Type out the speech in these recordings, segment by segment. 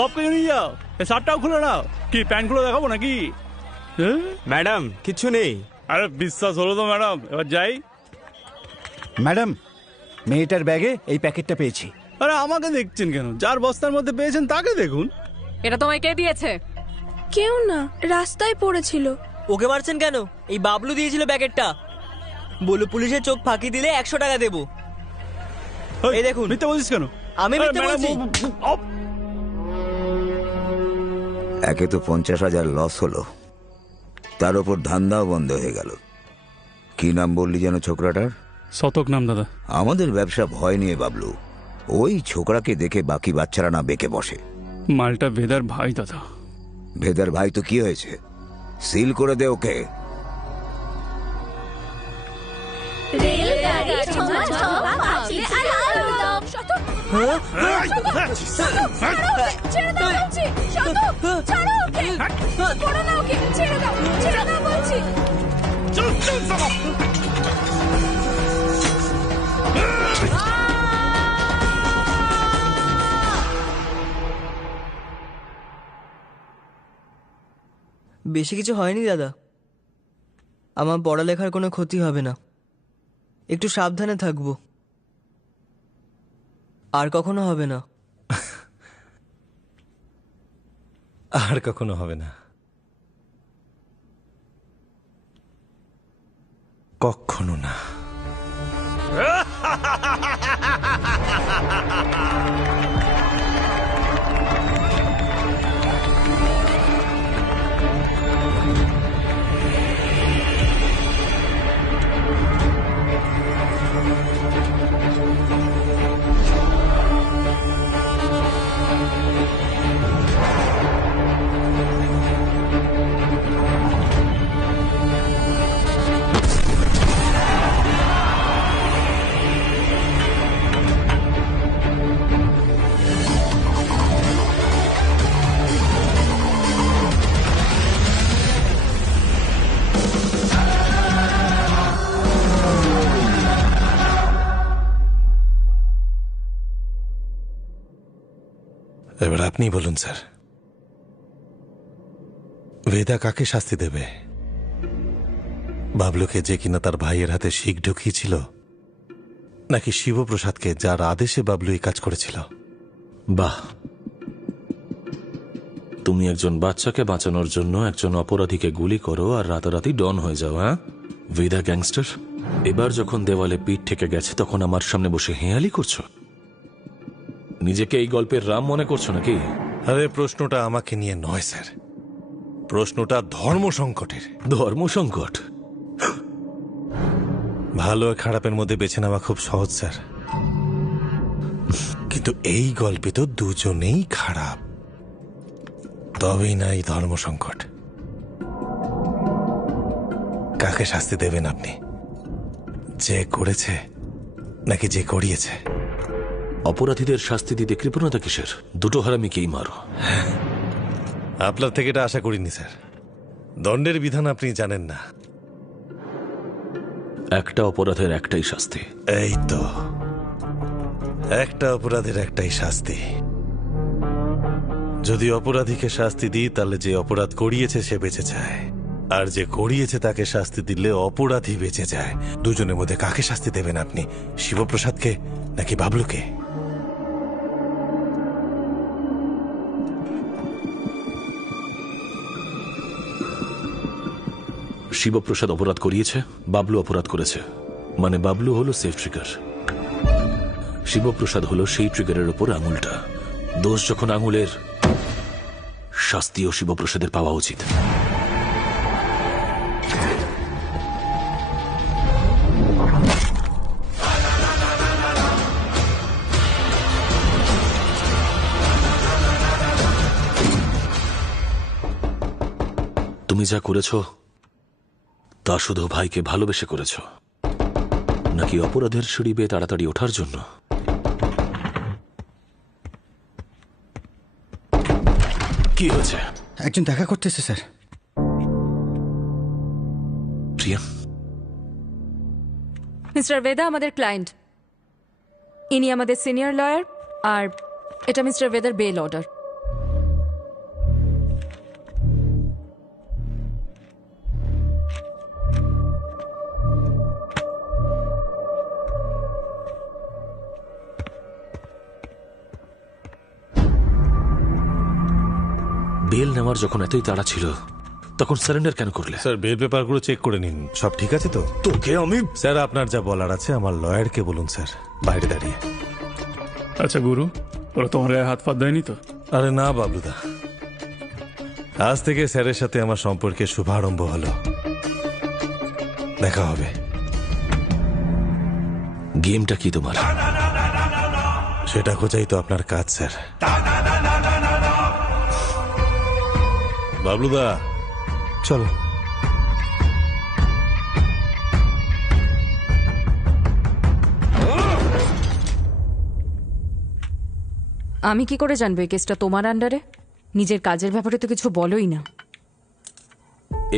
সব কিছু নিয়ে যাও, এই শার্টটাও খুলে নাও। কি প্যান্ট খুলে দেখাবো নাকি? ম্যাডাম কিচ্ছু নেই। আরে বিশ্বাস হলো তো ম্যাডাম, এবার যাই। ম্যাডাম, মেয়েটার ব্যাগে এই প্যাকেটটা পেয়েছি। আরে আমাকে দেখছেন কেন? যার বস্তার মধ্যে পেয়েছেন তাকে দেখুন। এটা তোমায় কে দিয়েছে? কেউ না, রাস্তায় পড়েছিল। ওকে মারছেন কেন? এই বাবলু দিয়েছিল প্যাকেটটা। বললো পুলিশের চোখ ফাঁকি দিলে 100 টাকা দেবো। এই দেখুন। মিথ্যে বলছিস কেন? আমি আরে মিথ্যে ম্যাডাম, বলছি? একে তো 50,000 লস হলো, তার উপর ধান্দাও বন্ধ হয়ে গেল। কি নাম বললি যেন ছোকরাটার? শতক নাম দাদা। আমাদের ব্যবসা ভয় নিয়ে বাবলু। ওই ছোকরাকে দেখে বাকি বাচ্চারা না বেঁকে বসে। মালটা ভেদার ভাই দাদা। ভেদার ভাই তো কি হয়েছে? সিল করে দে ওকে। বেশি কিছু হয়নি দাদা, আমার পড়ালেখার কোনো ক্ষতি হবে না। একটু সাবধানে থাকবো, আর কখনো হবে না। আর কখনো হবে না, কখনো না। এবার আপনি বলুন স্যার, বেদা কাকে শাস্তি দেবে? বাবলুকে যে কিনা তার ভাইয়ের হাতে শিখ ঢুকিয়েছিল, নাকি শিবপ্রসাদকে যার আদেশে বাবলু এই কাজ করেছিল? বাহ, তুমি একজন বাচ্চাকে বাঁচানোর জন্য একজন অপরাধীকে গুলি করো আর রাতারাতি ডন হয়ে যাও। হ্যাঁ বেদা গ্যাংস্টার, এবার যখন দেওয়ালে পিঠ থেকে গেছে তখন আমার সামনে বসে হেঁয়ালি করছো? নিজেকে এই গল্পের রাম মনে করছো নাকি? আরে প্রশ্নটা আমাকে নিয়ে নয় স্যার, প্রশ্নটা ধর্ম সংকটের। ধর্ম সংকট? ভালো আর খারাপের মধ্যে বেছে নেওয়া খুব সহজ স্যার, কিন্তু এই গল্পে তো দুজনেই খারাপ, তবেই না এই ধর্ম সংকট। কাকে শাস্তি দেবেন আপনি? যে করেছে নাকি যে করিয়েছে? অপরাধীদের শাস্তি দিতে কৃপণতা কিসের? দুটো হারামিকেই মারো। আপনার থেকে এটা আশা করিনি স্যার। দণ্ডের বিধান আপনি জানেন না। একটা অপরাধের একটাই শাস্তি। এই তো, একটা অপরাধের একটাই শাস্তি। যদি অপরাধীকে শাস্তি দিই তাহলে যে অপরাধ করিয়েছে সে বেঁচে যায়, আর যে করিয়েছে তাকে শাস্তি দিলে অপরাধী বেঁচে যায়। দুজনের মধ্যে কাকে শাস্তি দেবেন আপনি? শিবপ্রসাদকে নাকি বাবলুকে? শিবপ্রসাদ অপরাধ করিয়েছে, বাবলু অপরাধ করেছে। মানে বাবলু হলো সেফ ট্রিগার, শিবপ্রসাদ হলো সেই ট্রিগারের উপর আঙুলটা। দোষ যখন আঙুলের, শাস্তিও শিবপ্রসাদের পাওয়া উচিত। তুমি যা করেছ তা শুধু ভাইকে ভালোবেসে করেছ, নাকি অপরাধের সিঁড়ি বেয়ে তাড়াতাড়ি ওঠার জন্য? কি হয়েছে? একজন দেখা করতেছে স্যার। প্রিয়া, মিস্টার বেদা আমাদের ক্লায়েন্ট, ইনি আমাদের সিনিয়র লয়ার, আর এটা মিস্টার বেদার বেল অর্ডার। বেল নেওয়ার যখন এতই তাড়া ছিল তখন সারেন্ডার কেন করলে? স্যার বেল পেপারগুলো চেক করে নিন, সব ঠিক আছে তো? তোকে আমি স্যার আপনার যা বলার আছে আমার লয়ারকে বলুন স্যার, বাইরে দাঁড়িয়ে। আচ্ছা গুরু, ওরা তোমার গায়ে হাত ফাত দেয়নি তো? আরে না বাবলুদা, আজ থেকে স্যারের সাথে আমার সম্পর্কে শুভারম্ভ হলো। দেখা হবে। গেমটা কি তোমার? সেটা খোঁজাই তো আপনার কাজ স্যার। বাবলুদা চলো। আমি কি করে জানবো এই কেসটা তোমার আন্ডারে? নিজের কাজের ব্যাপারে তো কিছু বলোই না।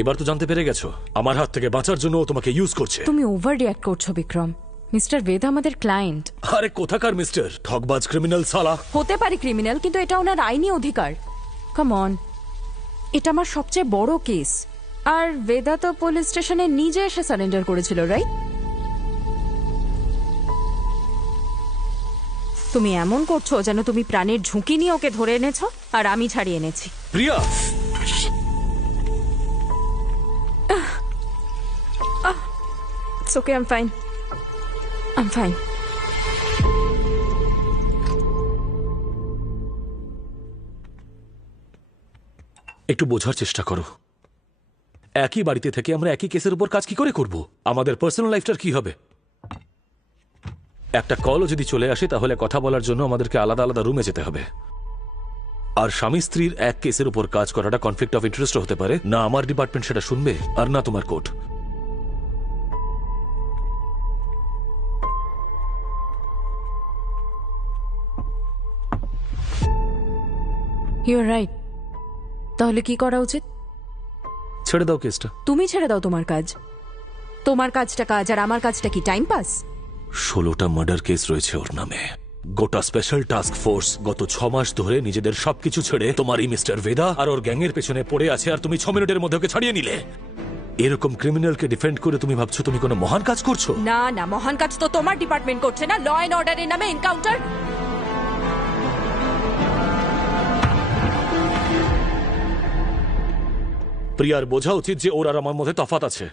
এবার তো জানতে পেরে গেছো আমার হাত থেকে বাঁচার জন্য ও তোমাকে ইউজ করছে। তুমি ওভার রিঅ্যাক্ট করছো বিক্রম। মিস্টার বেদ আমাদের ক্লায়েন্ট। আরে কোথাকার মিস্টার? ঠকবাজ ক্রিমিনাল সালা। হতে পারে ক্রিমিনাল, কিন্তু এটা ওনার আইনি অধিকার। কাম অন, এটা আমার সবচেয়ে বড় কেস। আর বেদা তো পুলিশ স্টেশনে নিজে এসে সারেন্ডার করেছিল, রাইট? তুমি এমন করছো যেন তুমি প্রাণের ঝুঁকি নিয়ে ওকে ধরে এনেছো আর আমি ছাড়িয়ে এনেছি। প্রিয়া, It's okay, I'm fine. I'm fine. একটু বোঝার চেষ্টা করো। একই বাড়িতে থেকে আমরা একই কেসের উপর কাজ কি করে করব? আমাদের পার্সোনাল লাইফটার কি হবে? একটা কলও যদি চলে আসে তাহলে কথা বলার জন্য আমাদেরকে আলাদা আলাদা রুমে যেতে হবে। আর স্বামী স্ত্রীর এক কেসের উপর কাজ করাটা কনফ্লিক্ট অফ ইন্টারেস্ট হতে পারে না। আমার ডিপার্টমেন্ট সেটা শুনবে আর না তোমার কোর্ট। You're right. তাহলে কি করা উচিত? ছেড়ে দাও কেসটা। তুমি ছেড়ে দাও তোমার কাজ। তোমার কাজটা কাজ আর আমার কাজটা কি টাইম পাস? 16টা মার্ডার কেস রয়েছে ওর নামে। গোটা স্পেশাল টাস্ক ফোর্স গত 6 মাস ধরে নিজেদের সবকিছু ছেড়ে তোমার এই মিস্টার ভেদা আর ওর গ্যাংয়ের পেছনে পড়ে আছে, আর তুমি 6 মিনিটের মধ্যে ওকে ছাড়িয়ে নিলে। এরকম ক্রিমিনালকে ডিফেন্ড করে তুমি ভাবছো তুমি কোনো মহান কাজ করছো? না না, মহান কাজ তো তোমার ডিপার্টমেন্ট করছে না। ল এন্ড অর্ডারের নামে এনকাউন্টার। প্রিয়ার বোঝা উচিত যে ওর আর আমার মধ্যে তফাৎ আছে।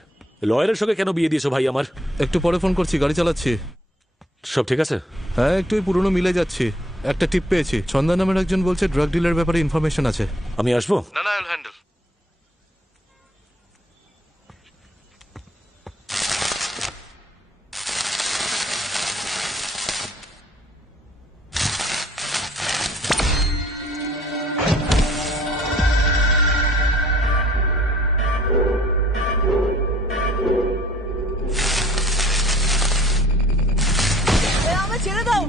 লয়ারের সঙ্গে কেন বিয়ে দিয়েছো ভাই আমার? একটু পরে ফোন করছি, গাড়ি চালাচ্ছি। সব ঠিক আছে? হ্যাঁ, একটু পুরনো মিলে যাচ্ছি। একটা টিপ পেয়েছি, ছন্দা নামের একজন বলছে ড্রাগ ডিলার ব্যাপারে ইনফরমেশন আছে। আমি আসবো? না না, হ্যান্ডেল। ছেড়ে দাও।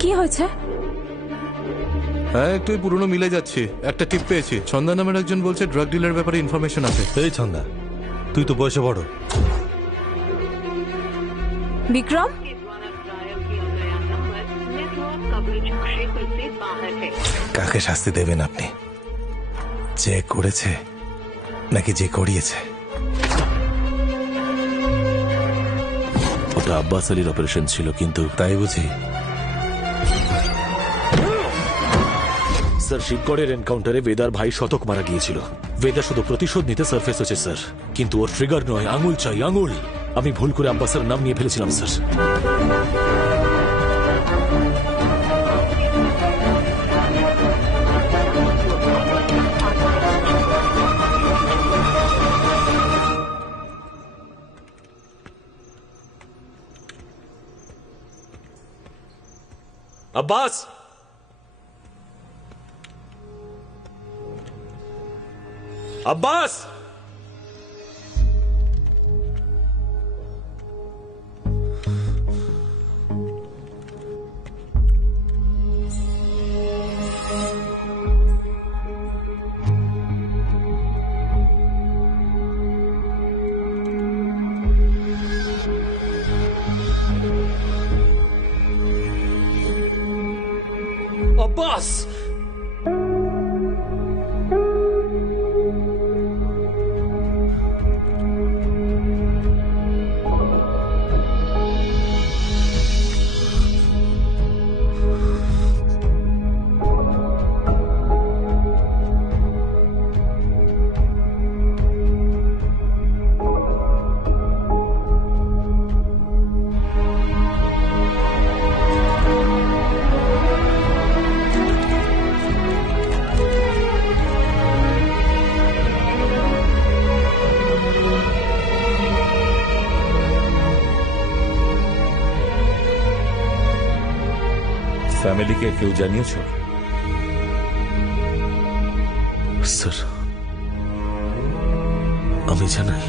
কি হয়েছে? হ্যাঁ, একটু পুরনো মিলে যাচ্ছি। একটা টিপ পেয়েছি, ছন্দা নামের একজন বলছে ড্রাগ ডিলার ব্যাপারে ইনফরমেশন আছে। এই ছন্দা, তুই তো বয়সে বড়। বিক্রম, কাকে শাস্তি দেবেন আপনি? যে করেছে নাকি যে করিয়েছে? ওটা আব্বাস আলীর অপারেশন ছিল, কিন্তু তাই বুঝি? স্যার, শিবগড়ের এনকাউন্টারে বেদার ভাই শতক মারা গিয়েছিল। বেদা শুধু প্রতিশোধ নিতে সারফেস হয়েছে স্যার, কিন্তু ওর ট্রিগার নয়, আঙুল চাই, আঙুল। আমি ভুল করে আব্বাসের নাম নিয়ে ফেলেছিলাম স্যার। আব্বাস, আব্বাস, আব্বাস! ফ্যামিলিকে কেউ জানিয়েছ? স্যার, আমি জানাই।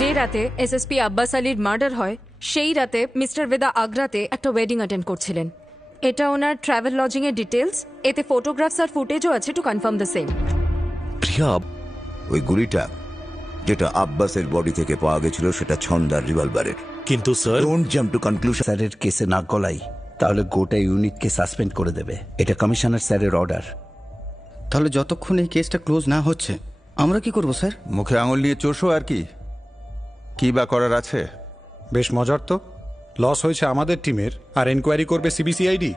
যে রাতে এসএসপি আব্বাস আলীর মার্ডার হয় সেই রাতে মিস্টার বেদা আগ্রাতে একটা ওয়েডিং অ্যাটেন্ড করছিলেন। এটা ওনার ট্রাভেল লজিং এর ডিটেলস। এতে ফটোগ্রাফস আর ফুটেজও আছে টু কনফার্ম দ্য সেম। প্রিয়া, ওই গুলিটা যেটা আব্বাসের বডি থেকে পাওয়া গেছিল সেটা ছন্দার রিভলভারের। কিন্তু sir, don't jump to conclusion. স্যারের কেসে নাক গলাই তাহলে গোটা ইউনিটকে সাসপেন্ড করে দেবে। এটা কমিশনার স্যারের অর্ডার। তাহলে যতক্ষণ এই কেসটা ক্লোজ না হচ্ছে আমরা কি করব স্যার? মুখে আঙুল নিয়ে চোষো আর কি বা করার আছে? বেশ মজার তো। লস হয়েছে আমাদের টিমের, আর এনকোয়ারি করবে সিবিসিআইডি।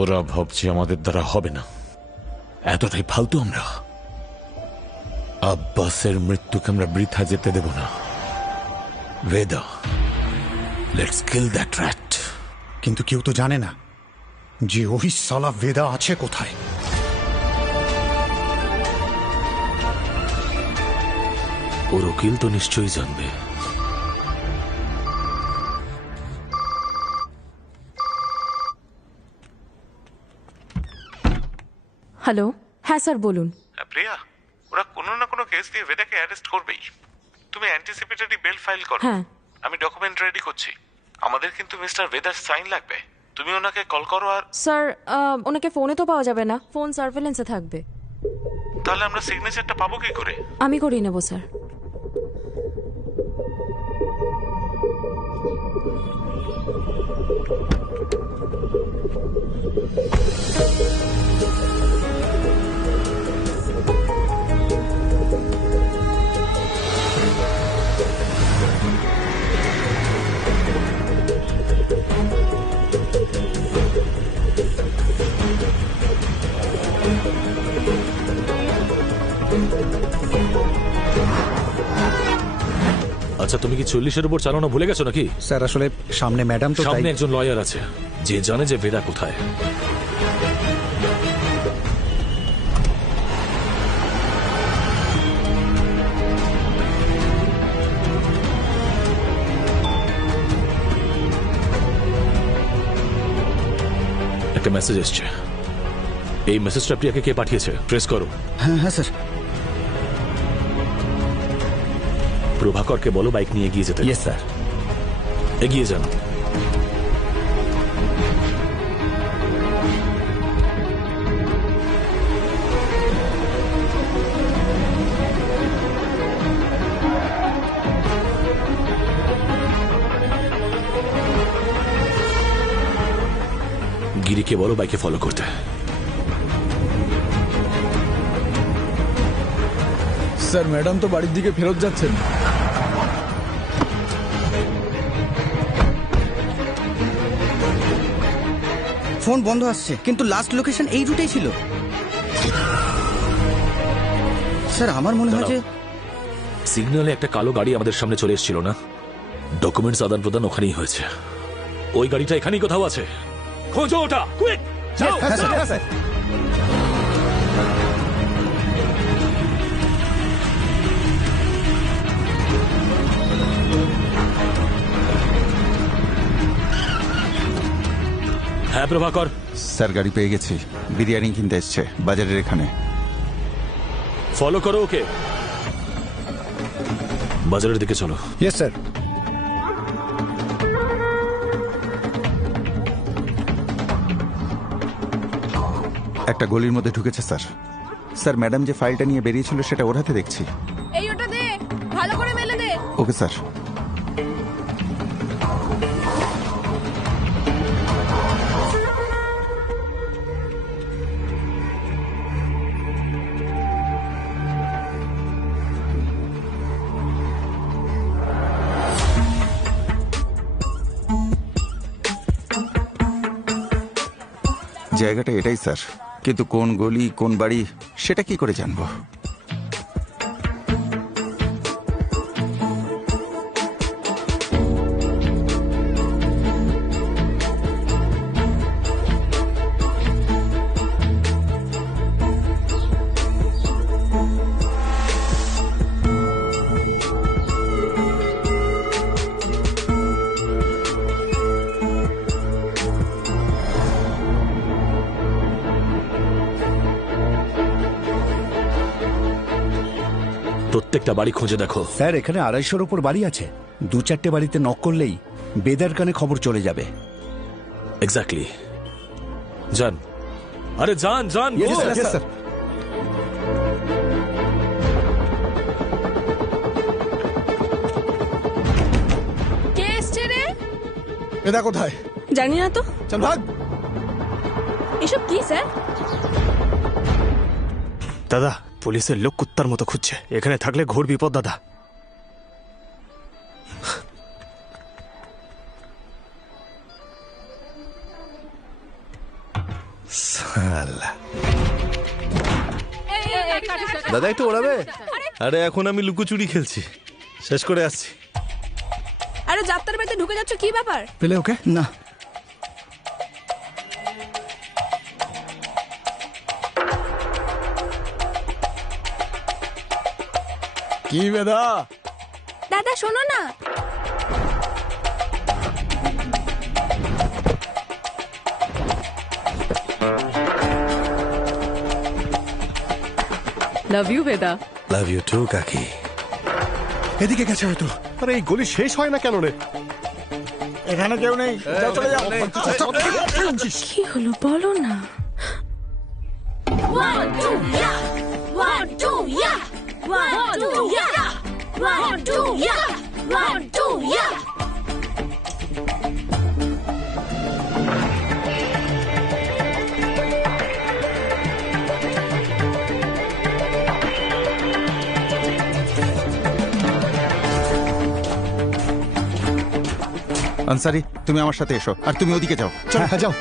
ওরা ভাবছে আমাদের দ্বারা হবে না, এতটাই ফালতু আমরা। আব্বাসের মৃত্যুকে আমরা বৃথা যেতে দেব না। বেদা, লেটস কিল দ্যাট র্যাট। কিন্তু কেউ তো জানে না যে ওই সালা বেদা আছে কোথায়। ওর উকিল তো নিশ্চয়ই জানবে। হ্যালো, হ্যাঁ স্যার বলুন। প্রিয়া, ওরা কোনো না কোনো কেস দিয়ে বেদাকে অ্যারেস্ট করবেই। তুমি অ্যান্টিসিপেটরি বেল ফাইল করো। হ্যাঁ, আমি ডকুমেন্ট রেডি করছি। আমাদের কিন্তু মিস্টার বেদার সাইন লাগবে। তুমি ওনাকে কল করো। আর স্যার, ওনাকে ফোনে তো পাওয়া যাবে না, ফোন সার্ভেলেন্সে থাকবে। তাহলে আমরা সিগনেচারটা পাবো কি করে? আমি করিয়ে নেব স্যার। আচ্ছা, তুমি কি 40-এর উপর চালানো ভুলে গেছো নাকি? স্যার আসলে সামনে ম্যাডাম তো, সামনে একজন লয়ার আছে যে জানে যে বেদা কোথায়। একটা মেসেজ এসছে। এই মেসেজটা প্রিয়াকে কে পাঠিয়েছে? ট্রেস করো। হ্যাঁ হ্যাঁ স্যার। প্রভাকরকে বলো বাইক নিয়ে এগিয়ে যেতে। Yes sir. এগিয়ে যান। গিরিকে বলো বাইকে ফলো করতে। স্যার ম্যাডাম তো বাড়ির দিকে ফেরত যাচ্ছেন। ফোন বন্ধ আসছে, কিন্তু লাস্ট লোকেশন এই রুটেই ছিল। স্যার আমার মনে হয় যে সিগন্যালে একটা কালো গাড়ি আমাদের সামনে চলে এসেছিল না? ডকুমেন্টস আদান প্রদান ওখানেই হয়েছে। ওই গাড়িটা এখানেই কোথাও আছে। খোঁজো ওটা, কুইক! যাও। হ্যাঁ স্যার, হ্যাঁ স্যার। হ্যাঁ প্রভাকর। স্যার গাড়ি পেয়ে গেছি, বিরিয়ানি কিনতে এসছে বাজারের এখানে। ফলো করো ওকে, বাজারের দিকে চলো। Yes sir. একটা গলির মধ্যে ঢুকেছে স্যার। স্যার ম্যাডাম যে ফাইলটা নিয়ে বেরিয়েছিল সেটা ওর হাতে দেখছি। এই ওটা দে, ভালো করে মেলে দে। Okay sir. জায়গাটা এটাই স্যার, কিন্তু কোন গলি কোন বাড়ি সেটা কি করে জানবো? প্রত্যেকটা বাড়ি খুঁজে দেখো। স্যার এখানে 250-র উপর বাড়ি আছে। 2-4টে বাড়িতে নক করলেই বেদার কানে খবর চলে যাবে। এক্স্যাক্টলি। যান, আরে যান যান। স্যার কে এসছে রে? এদা কোথায় জানি না তো। চল ভাগ। এসব কি স্যার? দাদা, পুলিশের লোক কুত্তার মতো খুঁজছে, এখানে থাকলে ঘোর বিপদ দাদা। দাদা একটু ওড়াবে? আরে এখন আমি লুকোচুরি খেলছি, শেষ করে আসছি। আরে যাত্রার বাড়িতে ঢুকে যাচ্ছ, কি ব্যাপার? পেলে ওকে? না। কি বেদা? দাদা শোনো না। Love you Vedha. Love you two কাকি। এদিকে গেছে হয়তো। আরে এই গলি শেষ হয় না কেন রে? এখানে কেউ নেই, যাও চলে যাও। কি হলো বলো না। 1 2 ইয়া 1 2 ইয়া 1 2 ইয়া 1 2 ইয়া 1 2 ইয়া। আনসারি, তুমি আমার সাথে এসো, আর তুমি ওদিকে যাও। চল হ্যাঁ যাও।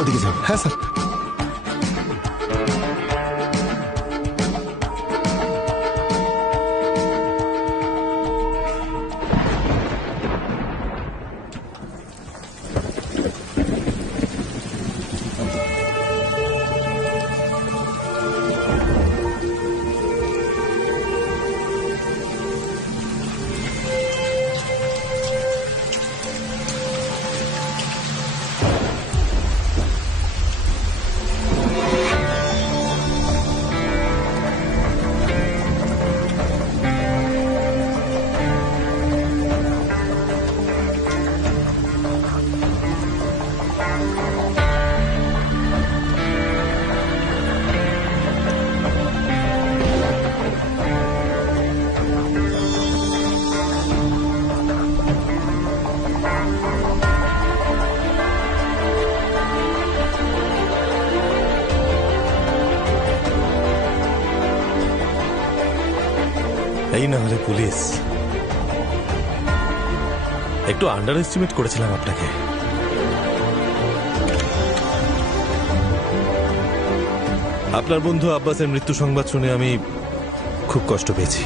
ওদিকে যাও। হ্যাঁ স্যার। না হলে পুলিশ। একটু আন্ডার এস্টিমেট করেছিলাম আপনাকে। আপনার বন্ধু আব্বাসের মৃত্যু সংবাদ শুনে আমি খুব কষ্ট পেয়েছি।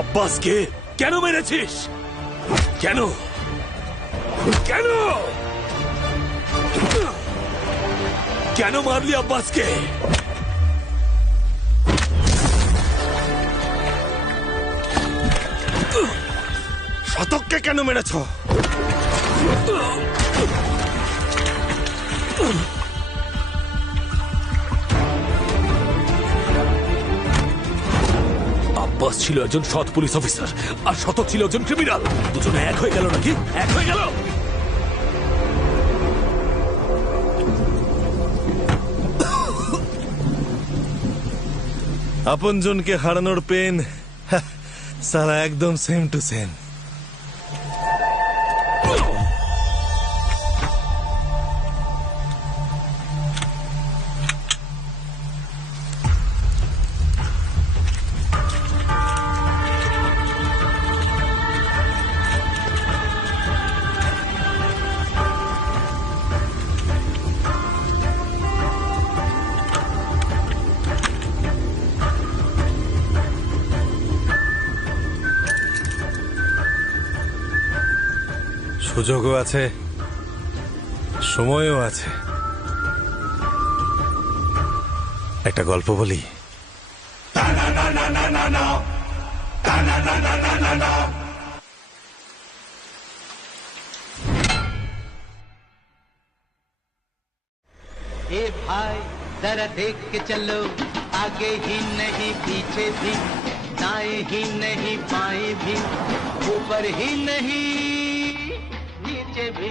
আব্বাসকে কেন মেরেছিস? কেন কেন কেন মারলি আব্বাসকে? শতককে কেন মেরেছ? আব্বাস ছিল একজন সৎ পুলিশ অফিসার আর শতক ছিল একজন ক্রিমিনাল। দুজনে এক হয়ে গেল নাকি? এক হয়ে গেল। আপনজনকে হারানোর পেন সারা একদম সেম টু সেম। সুযোগও আছে, সময়ও আছে। একটা গল্প বলি। ए भाई जरा देख के चलो, आगे ही नहीं पीछे भी, दाएं ही नहीं बाएं भी, ऊपर ही नहीं नीचे भी।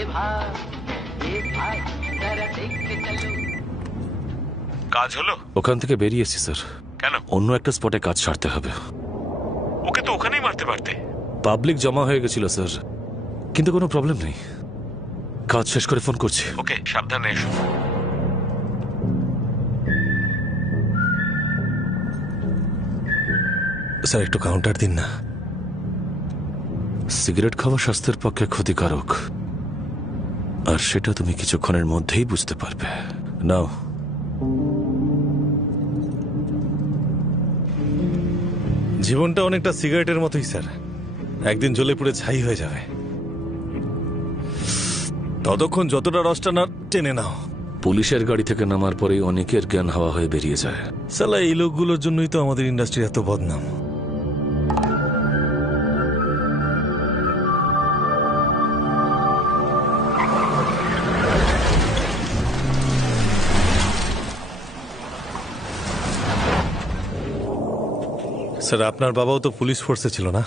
ए भाई जरा देख के चलो। কাজ হলো? ওখান থেকে বেরিয়েছি স্যার। কেন? অন্য একটা স্পটে কাজ সারতে হবে। ওকে তো ওখানেই মারতে পারতে। পাবলিক জমা হয়ে গেছিল স্যার, কিন্তু কোনো প্রবলেম নেই। কাজ শেষ করে ফোন করছি। ওকে, সাবধানে এসো। স্যার একটু কাউন্টার দিন না। সিগারেট খাওয়া স্বাস্থ্যের পক্ষে ক্ষতিকারক, আর সেটা তুমি কিছুক্ষণের মধ্যেই বুঝতে পারবে। নাও। জীবনটা অনেকটা সিগারেটের মতোই স্যার, একদিন জ্বলে পুড়ে ছাই হয়ে যাবে। ততক্ষণ যতটা রসটা না টেনে নাও। পুলিশের গাড়ি থেকে নামার পরেই অনেকের জ্ঞান হাওয়া হয়ে বেরিয়ে যায়। সালা এই লোকগুলোর জন্যই তো আমাদের ইন্ডাস্ট্রি এত বদনাম। স্যার আপনার বাবাও তো পুলিশ ফোর্সে ছিল না?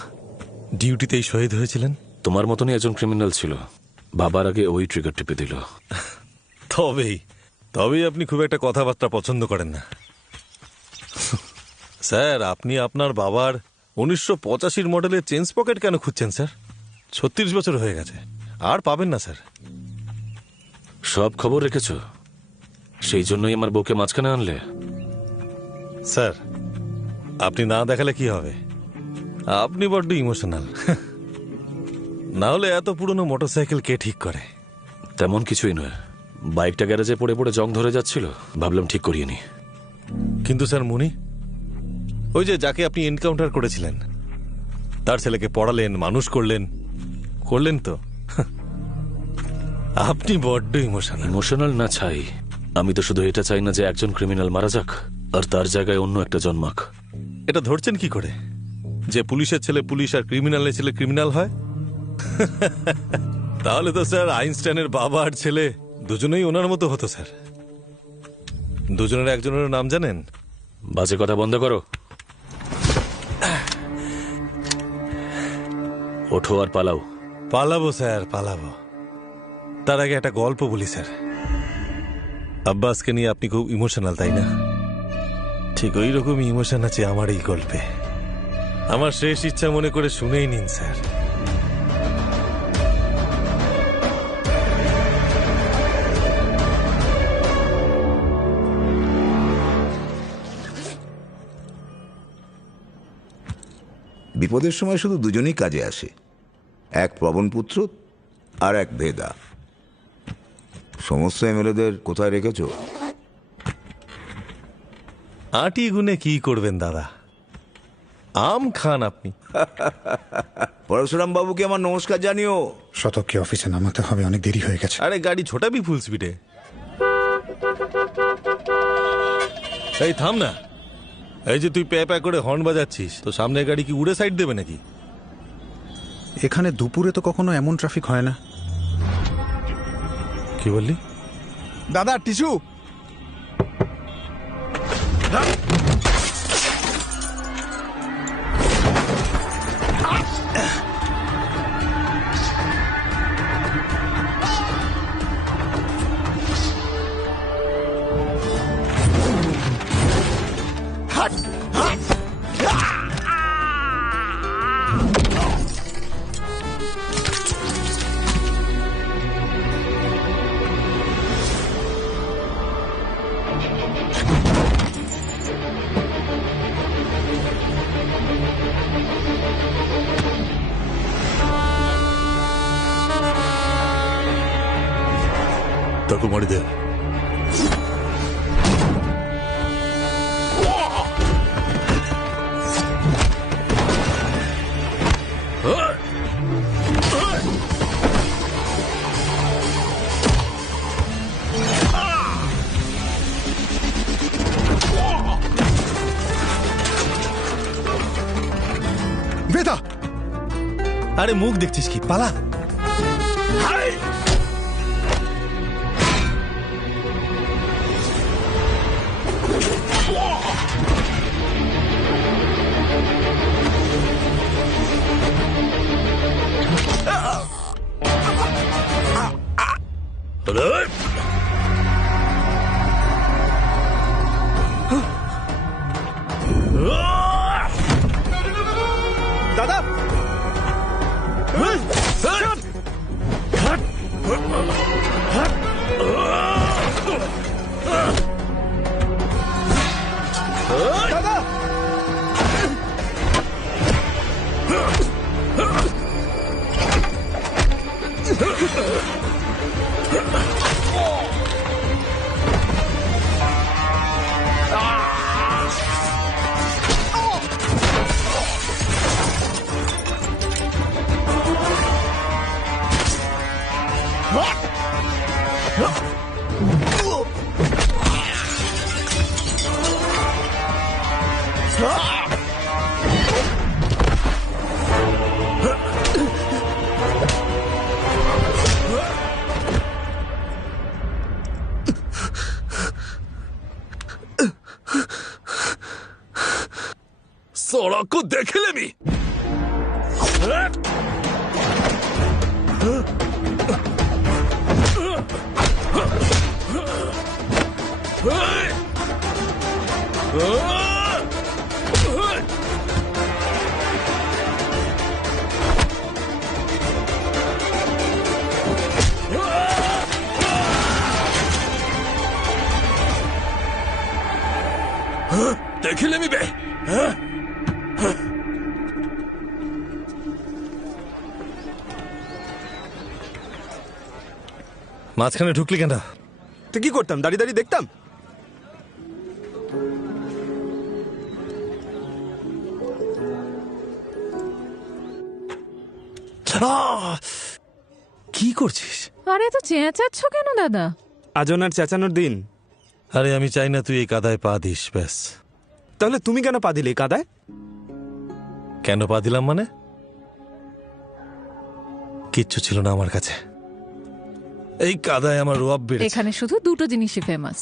ডিউটিতেই শহীদ হয়েছিলেন। তোমার মতনই একজন ক্রিমিনাল ছিল, বাবার আগে ওই ট্রিগার টিপে দিল। তবেই আপনি খুব একটা কথাবার্তা পছন্দ করেন না। স্যার আপনি আপনার বাবার 1985 মডেলের চেঞ্জ পকেট কেন খুঁজছেন স্যার? 36 বছর হয়ে গেছে, আর পাবেন না স্যার। সব খবর রেখেছো, সেই জন্যই আমার বউকে মাঝখানে আনলে। স্যার আপনি না দেখালে কি হবে? আপনি বড্ড ইমোশনাল। না হলে এত পুরনো মোটরসাইকেল কে ঠিক করে? তেমন কিছুই নয়, বাইকটা গ্যারেজে পড়ে পড়ে জং ধরে যাচ্ছিল, ভাবলাম ঠিক করিয়ে নি। কিন্তু স্যার মুনি, ওই যে যাকে আপনি এনকাউন্টার করেছিলেন, তার ছেলেকে পড়ালেন, মানুষ করলেন তো। আপনি বড্ড ইমোশনাল না চাই, আমি তো শুধু এটা চাই না যে একজন ক্রিমিনাল মারা যাক আর তার জায়গায় অন্য একটা জন্মাক। এটা ধরছেন কি করে যে পুলিশের ছেলে পুলিশ আর ক্রিমিনালের ছেলে ক্রিমিনাল হয়? তাহলে তো স্যার আইনস্টাইনের বাবা আর ছেলে দুজনেই ওনার মতো হতো স্যার। দুজনের একজনের নাম জানেন? বাজে কথা বন্ধ করো, ওঠো আর পালাও। পালাবো স্যার, পালাবো। তার আগে একটা গল্প বলি স্যার। আব্বাসকে নিয়ে আপনি খুব ইমোশনাল, তাই না? ঠিক ওই রকমই ইমোশন আছে আমার এই গল্পে। আমার শেষ ইচ্ছা মনে করে শুনেই নিন স্যার। বিপদের সময় শুধু দুজনেই কাজে আসে, এক পবনপুত্র আর এক ভেদা। সমস্ত এমএলএদের কোথায় রেখেছো? আটি গুনে কি করবেন দাদা, আম খান আপনি। পরশুরাম বাবুকে আমার নমস্কার জানিও। শতককে অফিসে নামাতে হবে, অনেক দেরি হয়ে গেছে। আরে গাড়ি ছোটাবি ফুল স্পিডে। এই থাম না, এই যে তুই প্যা প্যা করে হর্ন বাজাচ্ছিস, তো সামনের গাড়ি কি উড়ে সাইড দেবে নাকি? এখানে দুপুরে তো কখনো এমন ট্রাফিক হয় না। কি বললি? দাদা টিস্যু। তাকে মারি দে। বেদা, আরে মুখ দেখছিস কি, পালা। দাদা দাদা सोड़ा को देख ले मी। খেলে নিবে। মাঝখানে ঢুকলি কেন? তো কি করতাম, দাঁড়িয়ে দাঁড়িয়ে দেখতাম? কি করছিস? আরে তো চেঁচাচ্ছ কেন দাদা? আজ ওনার চেঁচানোর দিন। আরে আমি চাই না তুই এই কাদায় পা দিস, ব্যাস। তাহলে তুমি কেন পা দিলে এই কাদায়? কেন পা দিলাম মানে? কিচ্ছু ছিল না আমার কাছে, এই কাদায় আমার রোয়াব বেড়েছে। এখানে শুধু দুটো জিনিসই ফেমাস,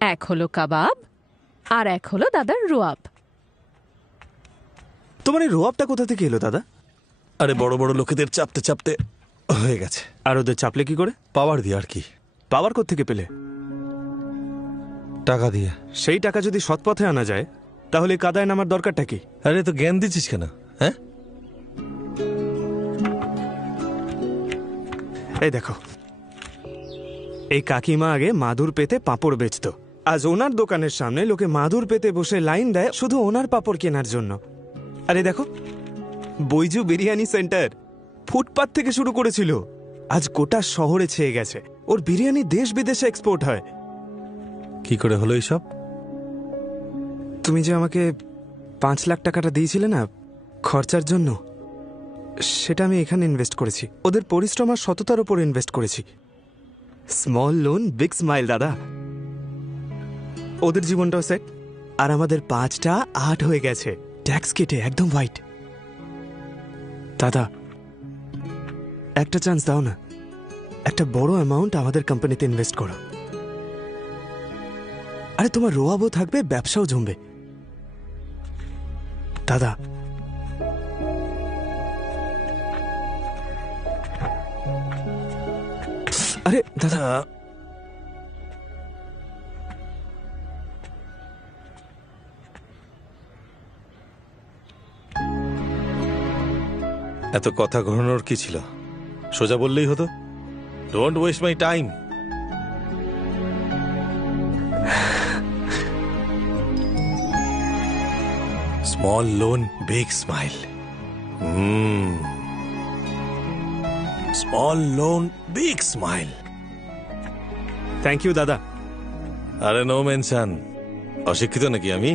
এক হলো কাবাব আর এক হলো দাদার রোয়াব। তোমার এই রোয়াবটা কোথা থেকে এলো দাদা? আরে বড় বড় লোকেদের চাপতে চাপতে হয়ে গেছে। আর ওদের চাপলে কি করে? পাওয়ার দিয়ে। আর কি পাওয়ার কোত্থেকে পেলে? টাকা দিয়ে। সেই টাকা যদি সৎ পথে আনা যায় তাহলে কাদায় নামার দরকারটা কি? আরে তো জ্ঞান দিচ্ছিস কেন? হ্যাঁ, এই দেখো, এই কাকিমা আগে মাদুর পেতে পাঁপড় বেচতো। আজ ওনার দোকানের সামনে লোকে মাদুর পেতে বসে লাইন দেয় শুধু ওনার পাঁপড় কেনার জন্য। আরে দেখো, বৈজু বিরিয়ানি সেন্টার ফুটপাত থেকে শুরু করেছিল, আজ গোটা শহরে ছেয়ে গেছে। ওর বিরিয়ানি দেশ বিদেশে এক্সপোর্ট হয়। কি করে হলো এইসব? তুমি যে আমাকে 5 লাখ টাকাটা দিয়েছিলে না খরচার জন্য, সেটা আমি এখানে ইনভেস্ট করেছি। ওদের পরিশ্রম আর সততার উপর ইনভেস্ট করেছি। স্মল লোন বিগ স্মাইল দাদা। ওদের জীবনটাও সেট, আর আমাদের 5টা 8 হয়ে গেছে, ট্যাক্স কেটে একদম হোয়াইট। দাদা একটা চান্স দাও না, একটা বড় অ্যামাউন্ট আমাদের কোম্পানিতে ইনভেস্ট করো। আরে তোমার রোয়াবও থাকবে, ব্যবসাও জমবে। দাদা আরে দাদা, এত কথা ঘোরানোর কি ছিল? সোজা বললেই হতো, don't waste my time. Small loan big smile. Small loan big smile. Thank you দাদা। আরে নো মেনশন। অশিক্ষিত নাকি আমি?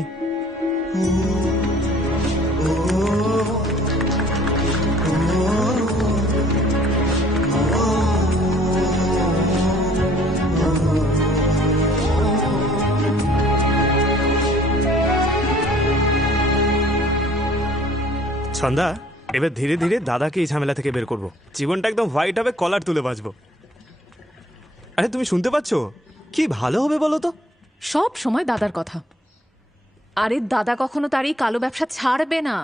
ছন্দা, এবার ধীরে ধীরে দাদাকে এই ঝামেলা থেকে বের করবো। জীবনটা একদম হোয়াইট হবে, কলার তুলে বাঁচবো। আরে তুমি শুনতে পাচ্ছ? কি ভালো হবে বলো তো? সব সময় দাদার কথা। আরে দাদা কখনো তার এই কালো ব্যবসা ছাড়বে না,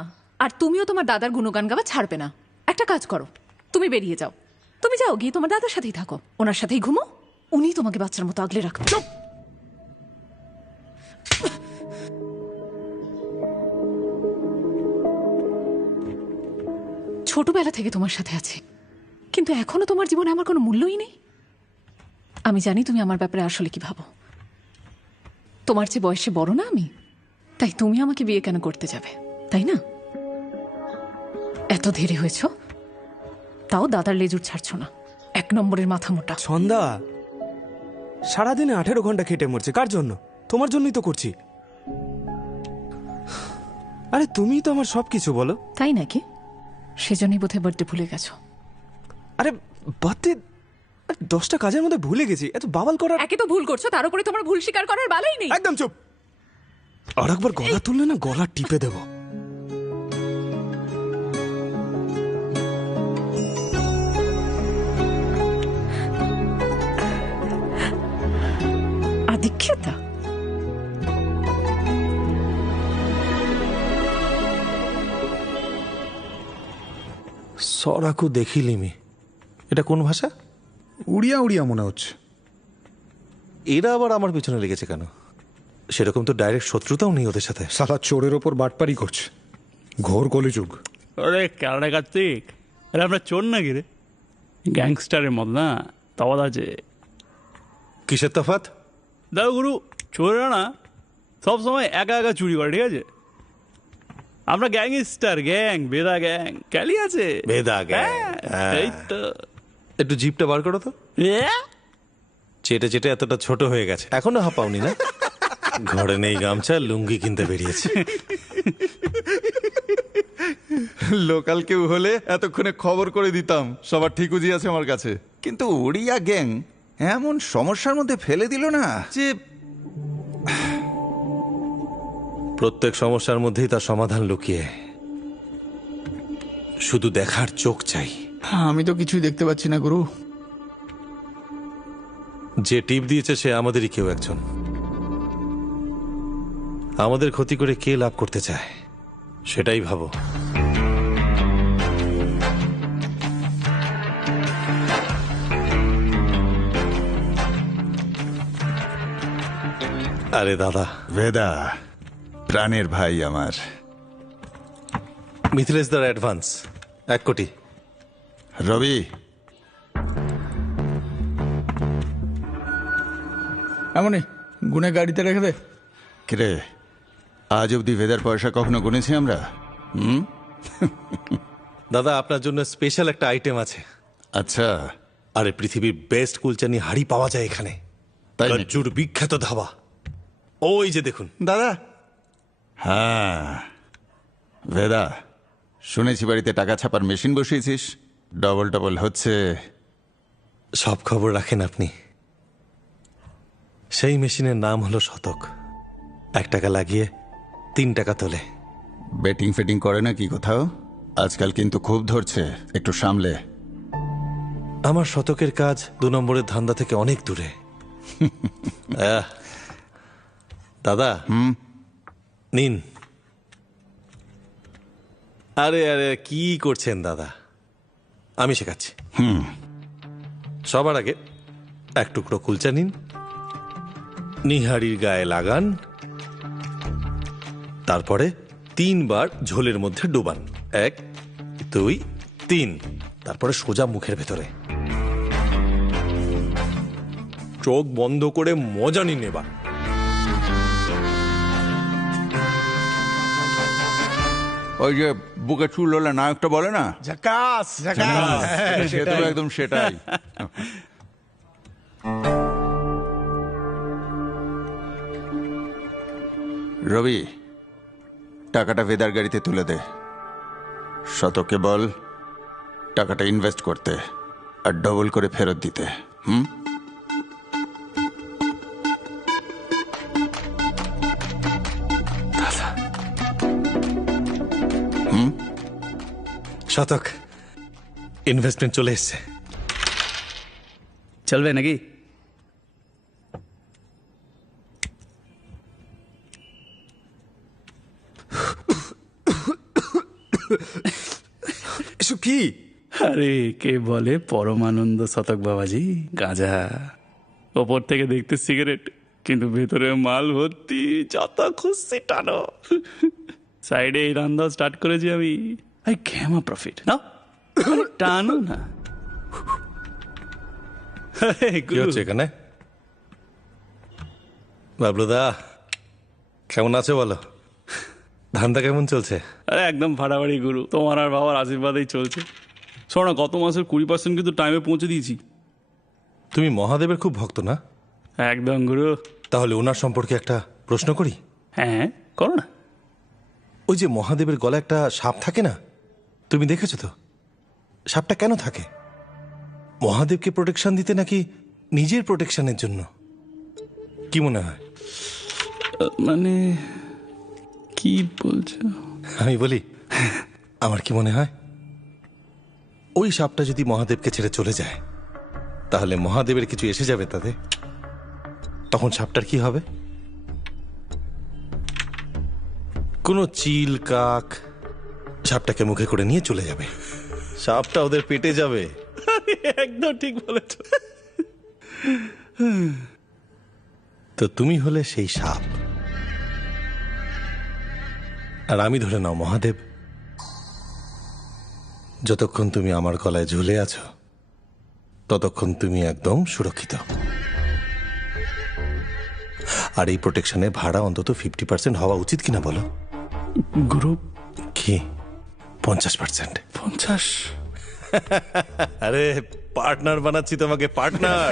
আর তুমিও তোমার দাদার গুণগান গাওয়া ছাড়বে না। একটা কাজ করো, তুমি বেরিয়ে যাও। তুমি যাও, গিয়ে তোমার দাদার সাথেই থাকো, ওনার সাথেই ঘুমো, উনি তোমাকে বাচ্চার মতো আগলে রাখবে। ছোটবেলা থেকে তোমার সাথে আছে, কিন্তু এখনো তোমার জীবনে আমার কোনো মূল্যই নেই। আমি জানি তুমি আমার ব্যাপারে আসলে কি ভাবো। তোমার চেয়ে বয়সে বড় না আমি, তাই তুমি আমাকে বিয়ে কেন করতে যাবে, তাই না? এত ধীরে হয়েছ, তাও দাদার লেজুর ছাড়ছো না। 1 নম্বরের মাথা মোটা। ছন্দা, সারাদিনে 18 ঘন্টা খেটে মরছে, কার জন্য? তোমার জন্যই তো করছি। আরে তুমিই তো আমার সবকিছু, বলো। তাই নাকি? সেজন্যই বোধহয় বার্থডে ভুলে গেছো। আরে বার্থডে 10টা কাজের মধ্যে ভুলে গেছি, এত বাবাল করার। একে তো ভুল করছো, তার উপরে তোমার ভুল স্বীকার করার বালাই নেই। একদম চুপ। আর একবার গলা তুললে না গলা টিপে দেব। আদিক্ষেতা। সরাকু দেখিলিমি। এটা কোন ভাষা? উড়িয়া উড়িয়া মনে হচ্ছে। এরা আবার আমার পিছনে লেগেছে কেন? সেরকম তো ডাইরেক্ট শত্রুতাও নেই ওদের সাথে। সালা চোরের ওপর বাটপারি করছে, ঘোর কলিযুগ। আরে কারণে কার্তিক, আরে আমরা চোর নাকি রে? গ্যাংস্টারের মত না, তফাৎ আছে। কিসের তফাৎ? দাও গুরু, চোরেরা না সব সময় একা একা চুরি করে, ঠিক আছে? আমরা গ্যাংস্টার, গ্যাং, বেদা গ্যাং। ক্যালি আছে? বেদা গ্যাং। এই তো। একটু জিপটা বার করো তো। চেটে চেটে এতটা ছোট হয়ে গেছে, এখনো হাঁপাওনি না? ঘরে নেই গামছা, লুঙ্গি কিনতে বেরিয়েছে। লোকাল কেউ হলে এতক্ষণে খবর করে দিতাম সবার ঠিকুজি আছে আমার কাছে, কিন্তু ওড়িয়া গ্যাং এমন সমস্যার মধ্যে ফেলে দিল না যে প্রত্যেক সমস্যার মধ্যেই তার সমাধান লুকিয়ে, শুধু দেখার চোখ চাই। আমি তো কিছুই দেখতে পাচ্ছি না গুরু। যে টিপ দিয়েছে সে আমাদেরই কেউ একজন। আমাদের ক্ষতি করে কে লাভ করতে চায় সেটাই ভাবো। আরে দাদা। বেদা প্রাণের ভাই আমার। মিথিলেশ দার অ্যাডভান্স 1 কোটি। রবি, এমনই গুনে গাড়িতে রেখে দে। কিরে, আজ অব্দি ভেদার পয়সা কখনো গুনেছি আমরা? দাদা আপনার জন্য স্পেশাল একটা আইটেম আছে। আচ্ছা। আরে পৃথিবীর বেস্ট কুলচানি হাড়ি পাওয়া যায় এখানে, তাই গজ্জুর বিখ্যাত ধাবা। ওই যে দেখুন দাদা। হ্যাঁ ভেদা, শুনেছি বাড়িতে টাকা ছাপার মেশিন বসিয়েছিস, ডবল ডবল হচ্ছে। সব খবর রাখেন আপনি। সেই মেশিনের নাম হলো শতক। 1 টাকা লাগিয়ে 3 টাকা তোলে। বেটিং ফেটিং করে না কি কোথাও? আজকাল কিন্তু খুব ধরছে, একটু সামলে। আমার শতকের কাজ 2 নম্বরের ধান্দা থেকে অনেক দূরে। দাদা নিন। আরে আরে কি করছেন দাদা, আমি শেখাচ্ছি। সবার আগে 1 টুকরো কুলচা নিন, নিহারির গায়ে লাগান, তারপরে 3 বার ঝোলের মধ্যে ডুবান। 1 2 3, তারপরে সোজা মুখের ভেতরে। চোখ বন্ধ করে মজা নিন এবার। ওই যে বুকে চুল হলে নায়কটা বলে না, ঝাকাস ঝাকাস। সে তো একদম সেটাই। রবি, টাকাটা ভেদার গাড়িতে তুলে দে। শতকে বল টাকাটা ইনভেস্ট করতে আর ডবল করে ফেরত দিতে। শতক ইনভেস্টমেন্ট চলে এসছে। চলবে নাকি? এসব কি? আরে কে বলে পরমানন্দ শতক বাবাজি, গাঁজা। ওপর থেকে দেখতে সিগারেট, কিন্তু ভেতরে মাল ভর্তি, যত খুশি টানো। সাইডে এই রান্না স্টার্ট করেছি আমি। আই ঘ্যামা প্রফিট না, টানো না। কি হচ্ছে এখানে? বাবলুদা কেমন আছে বলো? ধান্দা কেমন চলছে? আরে একদম ফাটাফাটি গুরু, তোমার আর বাবার আশীর্বাদেই চলছে। শোনো, গত মাসের 20% কিন্তু টাইমে পৌঁছে দিয়েছি। তুমি মহাদেবের খুব ভক্ত না? একদম গুরু। তাহলে ওনার সম্পর্কে একটা প্রশ্ন করি? হ্যাঁ করো না। ওই যে মহাদেবের গলায় একটা সাপ থাকে না, তুমি দেখেছো তো? সাপটা কেন থাকে? মহাদেবকে প্রোটেকশন দিতে নাকি নিজের প্রোটেকশনের জন্য? কি মনে হয়? মানে কি বলছো? আমি বলি, আমার কি মনে হয়, ওই সাপটা যদি মহাদেবকে ছেড়ে চলে যায়, তাহলে মহাদেবের কিছু এসে যাবে তাতে। তখন সাপটার কি হবে? কোনো চিল কাক সাপটাকে মুখে করে নিয়ে চলে যাবে, সাপটা ওদের পেটে যাবে। একদম ঠিক বলেছ। তো তুমি হলে সেই সাপ, আর আমি ধরে নাও মহাদেব। যতক্ষণ তুমি আমার গলায় ঝুলে আছো ততক্ষণ তুমি একদম সুরক্ষিত। আর এই প্রোটেকশনে ভাড়া অন্তত 50% হওয়া উচিত কিনা বলো? গ্রুপ কি 50%? 50? আরে পার্টনার বানাচ্ছি তোমাকে, পার্টনার।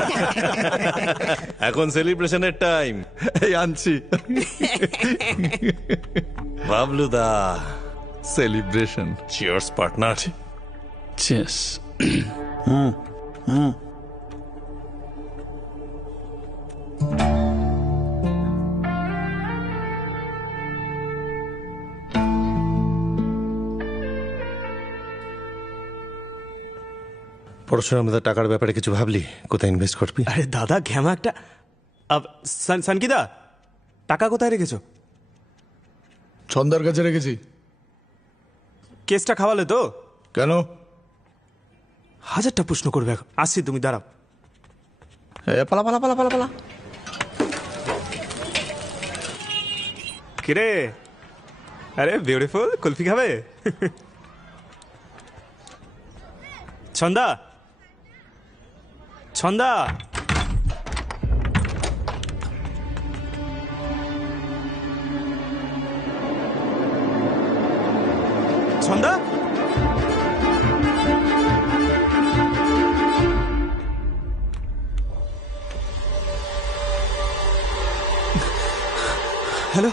এখন সেলিব্রেশনের টাইম। এই আনছি। বাবলুদা, সেলিব্রেশন। Cheers partner. চিয়ার্স। পড়াশোনার মধ্যে টাকার ব্যাপারে কিছু ভাবলি? কোথায় ইনভেস্ট করবি? আরে দাদা ঘ্যামা একটা। সানকিদা, টাকা কোথায় রেখেছো? ছন্দার কাছে রেখেছি। কেসটা খাওয়ালে তো? কেন? 1000টা প্রশ্ন করবে এখন। আসছি, তুমি দাঁড়াও। পালা পালা পালা পালা পালা। কিরে, আরে বিউটিফুল, কুলফি খাবে? ছন্দা, ছন্দা, ছন্দা, হ্যালো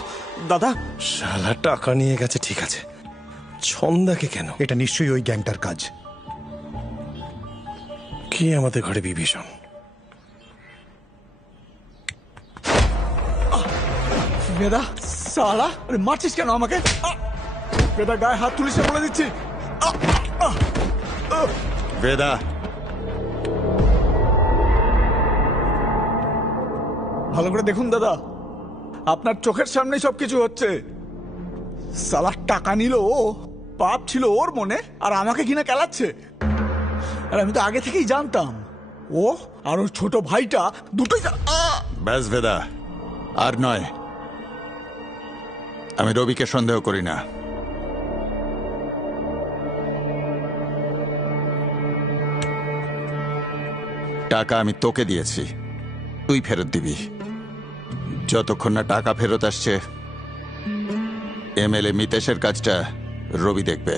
দাদা। শালা টাকা নিয়ে গেছে, ঠিক আছে, ছন্দাকে কেন? এটা নিশ্চয়ই ওই গ্যাংটার কাজ। কি আমাদের ঘরে বিভীষণ? বেদা সালা, আরে মারছিস কেন আমাকে? বেদা গায়ে হাত তুলিস বলে দিচ্ছি। বেদা, ভালো করে দেখুন দাদা, আপনার চোখের সামনেই সবকিছু হচ্ছে। সালা টাকা নিল ও, পাপ ছিল ওর মনে, আর আমাকে কিনা কেলাচ্ছে। আর আমি তো আগে থেকেই জানতাম ও আর ওর ছোট ভাইটা দুটোই। ব্যাস বেদা, আর নয়। আমি রবিকে সন্দেহ করি না। টাকা আমি তোকে দিয়েছি, তুই ফেরত দিবি। যতক্ষণ না টাকা ফেরত আসছে, এমএলএ মিতেশের কাজটা রবি দেখবে।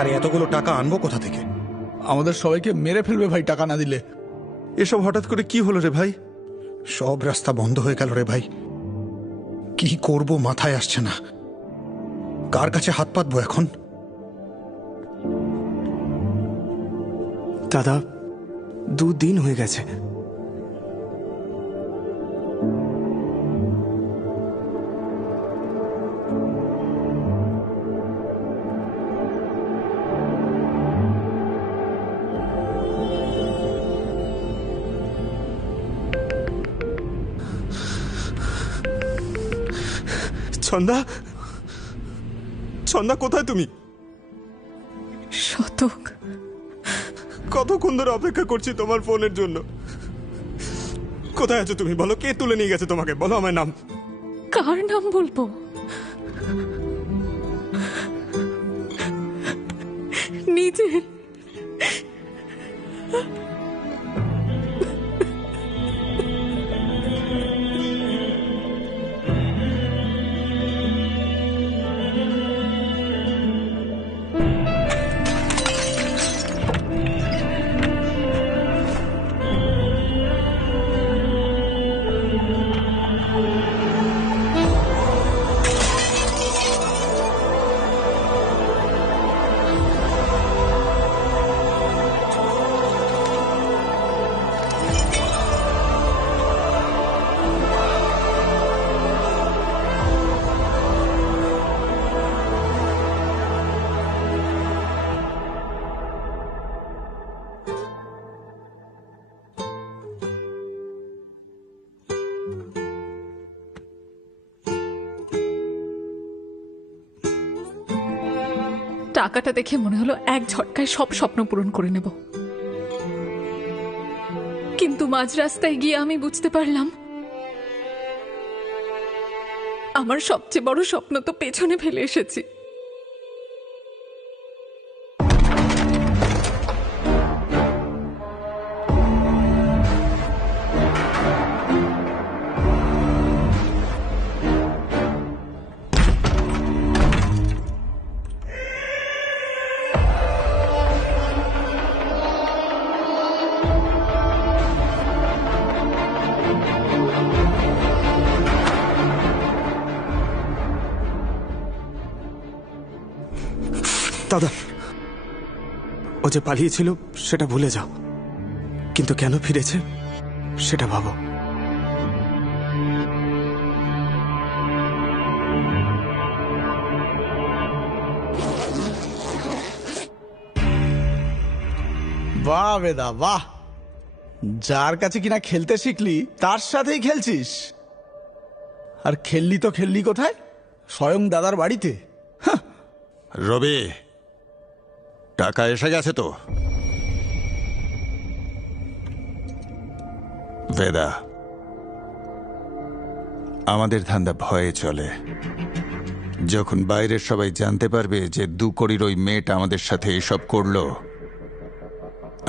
আরে এতগুলো টাকা আনবো কোথা থেকে? আমাদের সবাইকে মেরে ফেলবে ভাই টাকা না দিলে। এসব হঠাৎ করে কি হলো রে ভাই? সব রাস্তা বন্ধ হয়ে গেল রে ভাই। কি করব মাথায় আসছে না। কার কাছে হাত পাতবো এখন? দাদা 2 দিন হয়ে গেছে। ছন্দা, ছন্দা কোথায় তুমি? শতক, কতক্ষণ ধরে অপেক্ষা করছি তোমার ফোনের জন্য। কোথায় আছো তুমি? বলো, কে তুলে নিয়ে গেছে তোমাকে? বলো আমার নাম। কার নাম বলবো? নিজের। টাকাটা দেখে মনে হলো এক ঝটকায় সব স্বপ্ন পূরণ করে নেব, কিন্তু মাঝ রাস্তায় গিয়ে আমি বুঝতে পারলাম আমার সবচেয়ে বড় স্বপ্ন তো পেছনে ফেলে এসেছি। দাদা, ও যে পালিয়েছিল সেটা ভুলে যাও, কিন্তু কেন ফিরেছে সেটা ভাবো। বাহ বেদা বাহ, যার কাছে কিনা খেলতে শিখলি তার সাথেই খেলছিস। আর খেললি কোথায়? স্বয়ং দাদার বাড়িতে। রবি, টাকা এসে গেছে তো? বেদা, আমাদের ধান্দা ভয়ে চলে। যখন বাইরের সবাই জানতে পারবে যে 2 কোটির ওই মেয়েটা আমাদের সাথে এসব করলো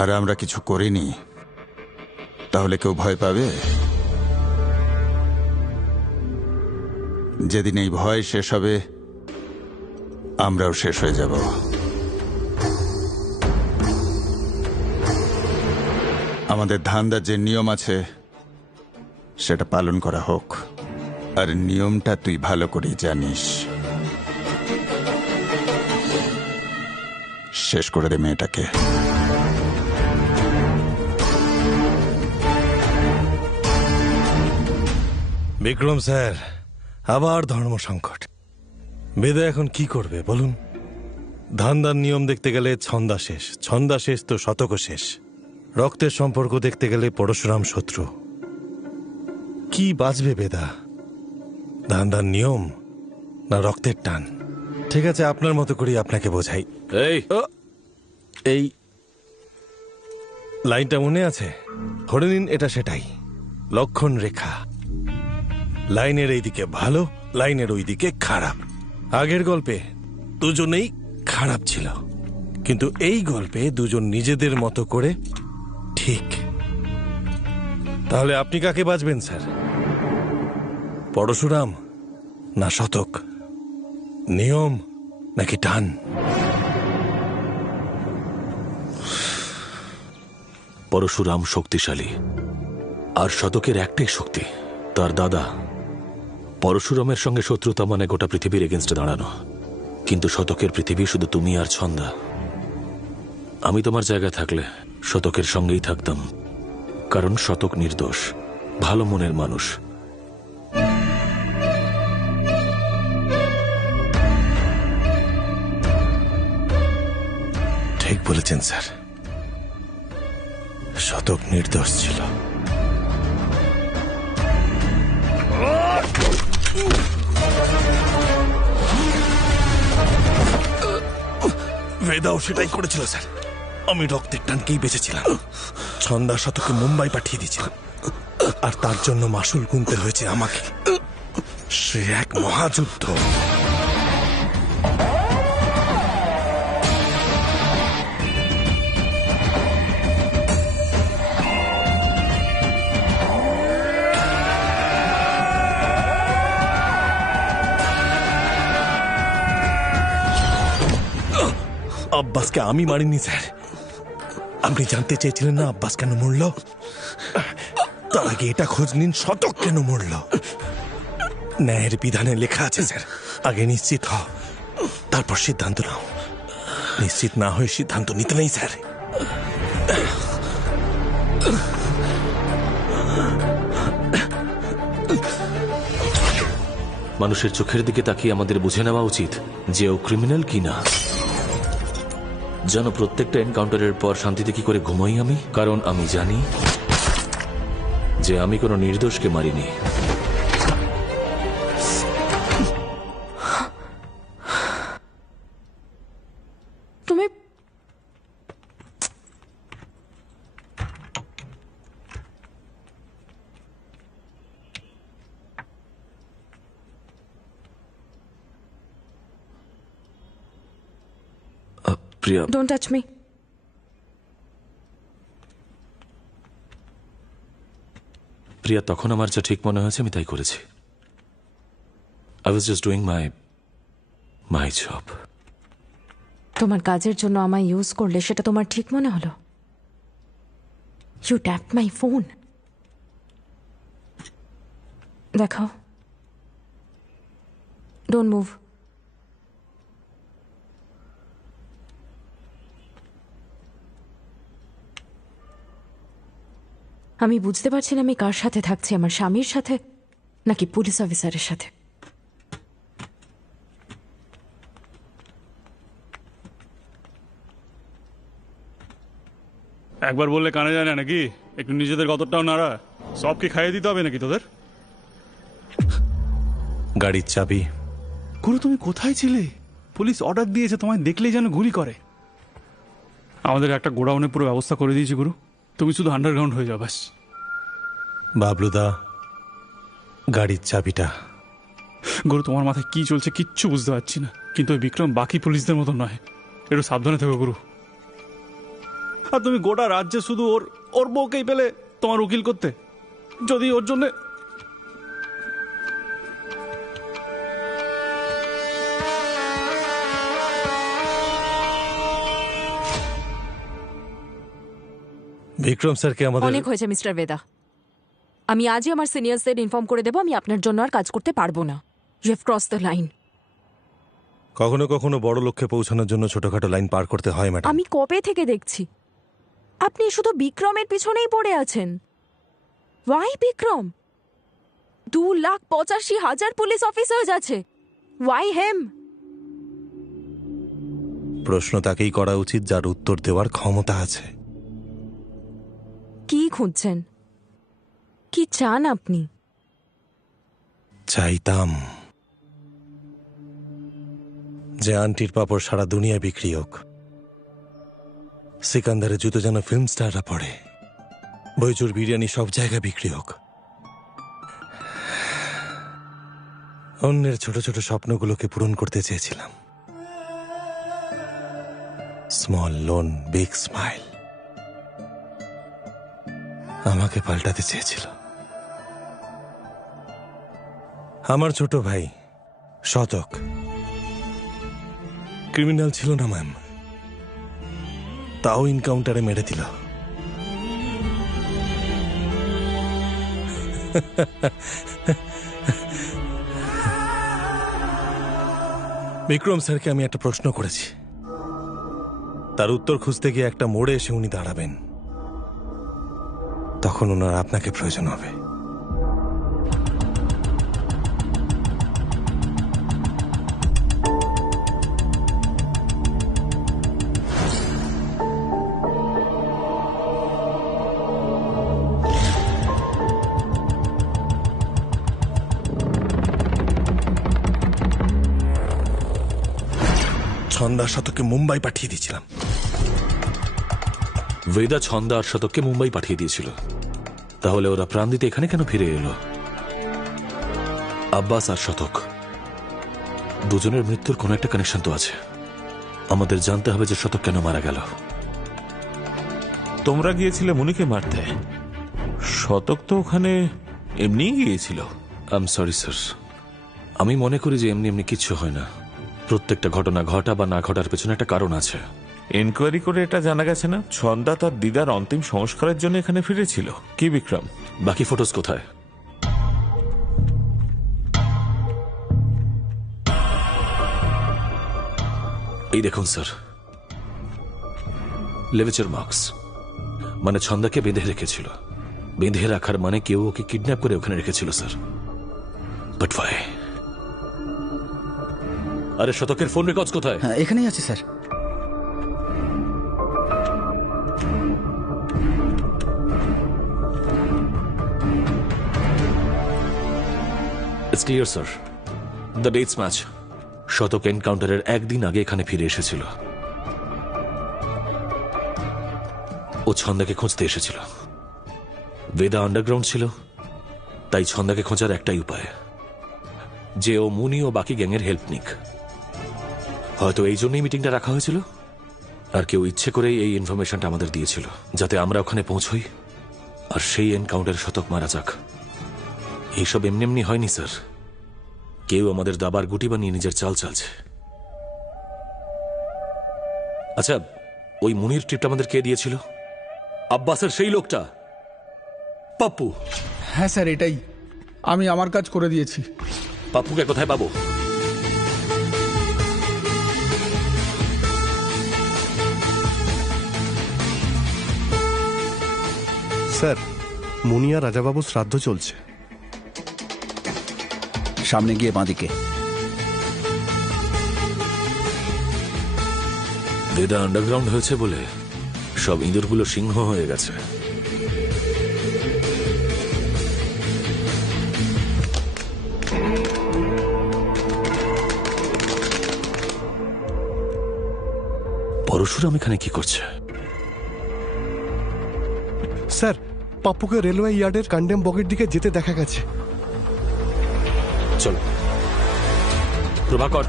আর আমরা কিছু করিনি, তাহলে কেউ ভয় পাবে? যেদিন এই ভয় শেষ হবে, আমরাও শেষ হয়ে যাব। আমাদের ধান্দার যে নিয়ম আছে সেটা পালন করা হোক। আর নিয়মটা তুই ভালো করেই জানিস। শেষ করে দে মেয়েটাকে। বিক্রম স্যার, আবার ধর্ম সংকট। বেদা এখন কি করবে বলুন? ধান্দার নিয়ম দেখতে গেলে ছন্দা শেষ, ছন্দা শেষ তো শতক শেষ। রক্তের সম্পর্ক দেখতে গেলে পরশুরাম শত্রু। কি বাঁচবে বেদা? ধান্দার নিয়ম না রক্তের টান? ঠিক আছে, আপনার মতো করি আপনাকে বোঝাই। এই লাইনটা মনে আছে? ধরে নিন এটা সেটাই, লক্ষণ রেখা। লাইনের এই দিকে ভালো, লাইনের ওই দিকে খারাপ। আগের গল্পে দুজনেই খারাপ ছিল, কিন্তু এই গল্পে দুজন নিজেদের মতো করে ঠিক। তাহলে আপনি কাকে বাঁচবেন স্যার? পরশুরাম না শতক? নিয়ম নাকি টান? পরশুরাম শক্তিশালী, আর শতকের একটাই শক্তি, তার দাদা। পরশুরামের সঙ্গে শত্রুতা মানে গোটা পৃথিবীর এগেনস্টে দাঁড়ানো, কিন্তু শতকের পৃথিবী শুধু তুমি আর ছন্দা। আমি তোমার জায়গায় থাকলে শতকের সঙ্গেই থাকতাম, কারণ শতক নির্দোষ, ভালো মনের মানুষ। ঠিক বলেছেন স্যার, শতক নির্দোষ ছিল। বেদাও সেটাই করেছিল স্যার। আমি রক্তের টানকেই বেঁচেছিলাম। ছন্দা শতকে মুম্বাই পাঠিয়ে দিয়েছিলাম, আর তার জন্য মাসুল গুনতে হয়েছে আমাকে। সে এক মহাযুদ্ধ। আব্বাসকে আমি মারিনি স্যার। আপনি জানতে চেয়েছিলেন না আব্বাস কেন মরল? তার আগে এটা খোঁজ নিন শতক কেন মরল। ন্যায়ের বিধানে লেখা আছে স্যার, আগে নিশ্চিত হও, তারপর সিদ্ধান্ত নাও। নিশ্চিত না হয়ে সিদ্ধান্ত নিতে নেই স্যার। মানুষের চোখের দিকে তাকিয়ে আমাদের বুঝে নেওয়া উচিত যে ও ক্রিমিনাল কিনা। যেন প্রত্যেকটা এনকাউন্টারের পর শান্তিতে কি করে ঘুমাই আমি, কারণ আমি জানি যে আমি কোনো নির্দোষকে মারিনি। তুমি প্রিয়া, ডোন্ট টাচ মি। প্রিয়া, তখন আমার যা ঠিক মনে হয়েছে আমি তাই করেছি। I was just doing my job. তোমার কাজের জন্য আমায় ইউজ করলে সেটা তোমার ঠিক মনে হলো? You tap my phone. দেখাও। Don't move. আমি বুঝতে পারছি না আমি কার সাথে থাকছি, আমার স্বামীর সাথে নাকি পুলিশ অফিসারের সাথে। একবার বললে কানে যায় না নাকি? একটু নিজেদের কতটাও নাড়া। সব কি খাইয়ে দিতে হবে নাকি তোদের? গাড়ির চাবি। গুরু তুমি কোথায় ছিলে? পুলিশ অর্ডার দিয়েছে, তোমায় দেখলেই যেন গুলি করে। আমাদের একটা গোডাউনের পুরো ব্যবস্থা করে দিয়েছি গুরু, তুমি শুধু আন্ডারগ্রাউন্ড হয়ে যাও ব্যাস। বাবলুদা, গাড়ির চাবিটা। গুরু তোমার মাথায় কি চলছে কিচ্ছু বুঝতে পারছি না, কিন্তু ওই বিক্রম বাকি পুলিশদের মতো নয়, একটু সাবধানে থেকো গুরু। আর তুমি গোটা রাজ্যে শুধু ওর বউকেই পেলে তোমার উকিল করতে, যদি ওর জন্য বিক্রম স্যারকে আমাদের অনেক হয়েছে মিস্টার বেদা, আমি আজই আমার সিনিয়রসদের ইনফর্ম করে দেবো আমি আপনার জন্য আর কাজ করতে পারবো না। You have cross the line. কখনো কখনো বড় লক্ষ্যে পৌঁছানোর জন্য ছোটখাটো লাইন পার করতে হয় ম্যাডাম। আমি কবে থেকে দেখছি আপনি শুধু বিক্রমের পিছনেই পড়ে আছেন। ওয়াই বিক্রম? 2,85,000 পুলিশ অফিসার আছে, ওয়াই হেম? প্রশ্ন তাকেই করা উচিত যার উত্তর দেওয়ার ক্ষমতা আছে। কি খুঁজছেন? কি চান আপনি? চাইতাম যে আন্টির পাপড় সারা দুনিয়া বিক্রি হোক, সিকান্দারের জুতো যেন ফিল্ম স্টাররা পড়ে, বইচুর বিরিয়ানি সব জায়গায় বিক্রি হোক। অন্যের ছোট ছোট স্বপ্নগুলোকে পূরণ করতে চেয়েছিলাম। স্মল লোন বিগ স্মাইল আমাকে পাল্টাতে চেয়েছিল। আমার ছোট ভাই শতক ক্রিমিনাল ছিল না ম্যাম, তাও ইনকাউন্টারে মেরে দিল। বিক্রম স্যারকে আমি একটা প্রশ্ন করেছি, তার উত্তর খুঁজতে গিয়ে একটা মোড়ে এসে উনি দাঁড়াবেন, তখন ওনার আপনাকে প্রয়োজন হবে। ছন্দা শতককে মুম্বাই পাঠিয়ে দিয়েছিলাম। বেদা ছন্দা আর শতককে মুম্বাই পাঠিয়ে দিয়েছিল, তাহলে ওরা প্রাণ দিতে এখানে কেন ফিরে এলো? আব্বাস আর শতক দুজনের মৃত্যুর কোনো একটা কানেকশন তো আছে। আমাদের জানতে হবে যে শতক কেন মারা গেল। তোমরা গিয়েছিলে মুনিকে মারতে, শতক তো ওখানে এমনিই গিয়েছিল। আই এম সরি স্যার, আমি মনে করি যে এমনি এমনি কিচ্ছু হয় না। প্রত্যেকটা ঘটনা ঘটা বা না ঘটার পেছনে একটা কারণ আছে। এনকোয়ারি করে এটা জানা গেছে না ছন্দা তার দিদার অন্তিম সংস্কারের জন্য এখানে ফিরেছিল? কি বিক্রম, বাকি ফটোস কোথায়? এই দেখুন স্যার, লেভেচার মার্কস, মানে ছন্দাকে বেঁধে রেখেছিল। বেঁধে রাখার মানে কেউ ওকে কিডন্যাপ করে ওখানে রেখেছিল স্যার। বাট ভাই, আরে শতকের ফোন রেকর্ডস কোথায়? হ্যাঁ, এখানেই আছে sir. It's clear, sir. The dates match. শতক এনকাউন্টারের একদিন আগে এখানে ফিরে এসেছিল। ও ছন্দাকে খুঁজতে এসেছিল। বেদা আন্ডারগ্রাউন্ড ছিল, তাই ছন্দাকে খোঁজার একটাই উপায়, যে ও মুনি ও বাকি গ্যাংয়ের হেল্প নিক। হয়তো এই জন্যই মিটিংটা রাখা হয়েছিল, আর কেউ ইচ্ছে করেই এই ইনফরমেশনটা আমাদের দিয়েছিল, যাতে আমরা ওখানে পৌঁছই আর সেই এনকাউন্টারে শতক মারা যাক। এইসব এমনি এমনি হয়নি স্যার, কেউ আমাদের দাবার গুটি বানিয়ে নিজের চাল চালছে। আচ্ছা, ওই মুনির ট্রিপটা আমাদের কে দিয়েছিল? আব্বাসের সেই লোকটা, পাপ্পু। হ্যাঁ স্যার, এটাই আমি আমার কাজ করে দিয়েছি। পাপ্পুকে কোথায় পাবো? স্যার, মুনিয়া রাজাবাবু শ্রাদ্ধ চলছে। সামনে গিয়ে বাঁদিকে। বেদা আন্ডারগ্রাউন্ড হয়েছে বলে সব ইঁদুরগুলো সিংহ হয়ে গেছে। পরশুরাম এখানে কি করছে? স্যার, পাপ্পুকে রেলওয়ে ইয়ার্ডের কন্ডেম বগির দিকে যেতে দেখা গেছে। চলো প্রভাকর,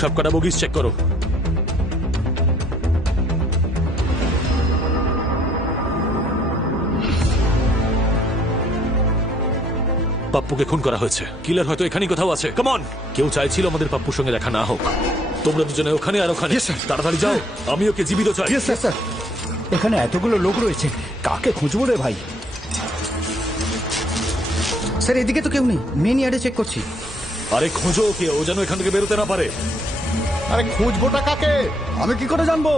সব কটা বগিস চেক করো। পাপ্পুকে খুন করা হয়েছে। কিলার হয়তো এখানেই কোথাও আছে। কাম অন, কেউ চাইছিল আমাদের পাপ্পুর সঙ্গে দেখা না হোক। তোমরা দুজনে ওখানে আর ওখানে। তাড়াতাড়ি যাও, আমি ওকে জীবিত চাই। স্যার, এখানে এতগুলো লোক রয়েছে, কাকে খুঁজবো রে ভাই? স্যার, এদিকে তো কেউ নেই, মেন ইয়ার্ডে চেক করছি। আরে খোঁজো ওকে, ও যেন এখান থেকে বেরোতে না পারে। আরে খুঁজবোটা কাকে? আমি কি করে জানবো?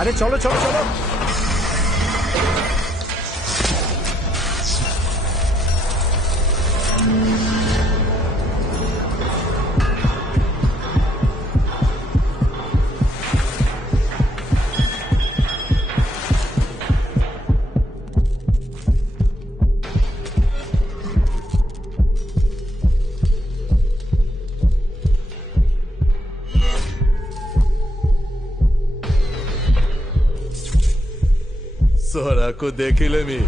আরে চলো চলো চলো। সোরাকো দেখিলেমি,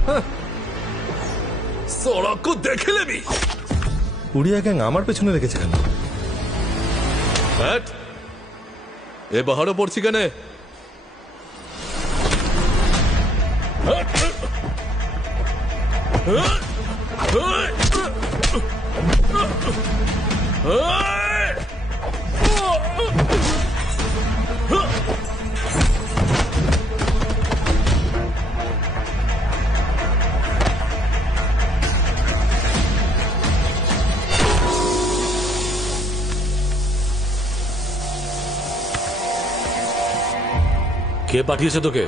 সোরাকো দেখিলেমি। উড়িয়া গ্যাং আমার পেছনে রেখেছে কেন? এ বাহারও পড়ছি কেন? কে পাঠিয়েছে তোকে?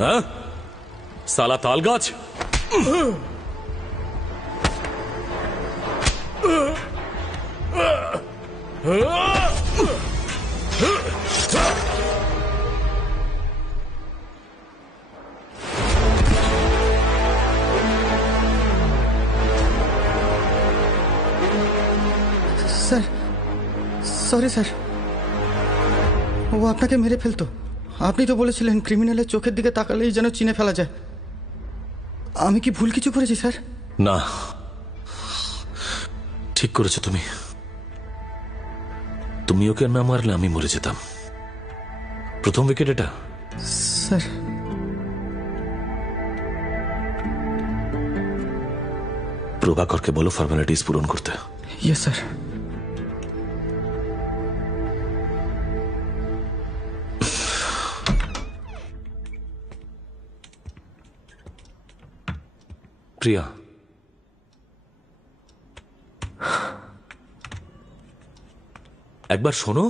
হ্যাঁ, সালা তাল গাছ। স্যার, সরি স্যার, ও আপনাকে মেরে ফেলতো। আপনি তো বলেছিলেন ক্রিমিনালের চোখের দিকে তাকালেই যেন চিনে ফেলা যায়। আমি কি ভুল কিছু করেছি স্যার? না, ঠিক করেছো তুমি। তুমি ওকে না মারলে আমি মরে যেতাম। প্রথম উইকেট এটা। স্যার, প্রভাকরকে বলো ফর্মালিটিস পূরণ করতে। Yes sir. প্রিয়া, একবার শোনো।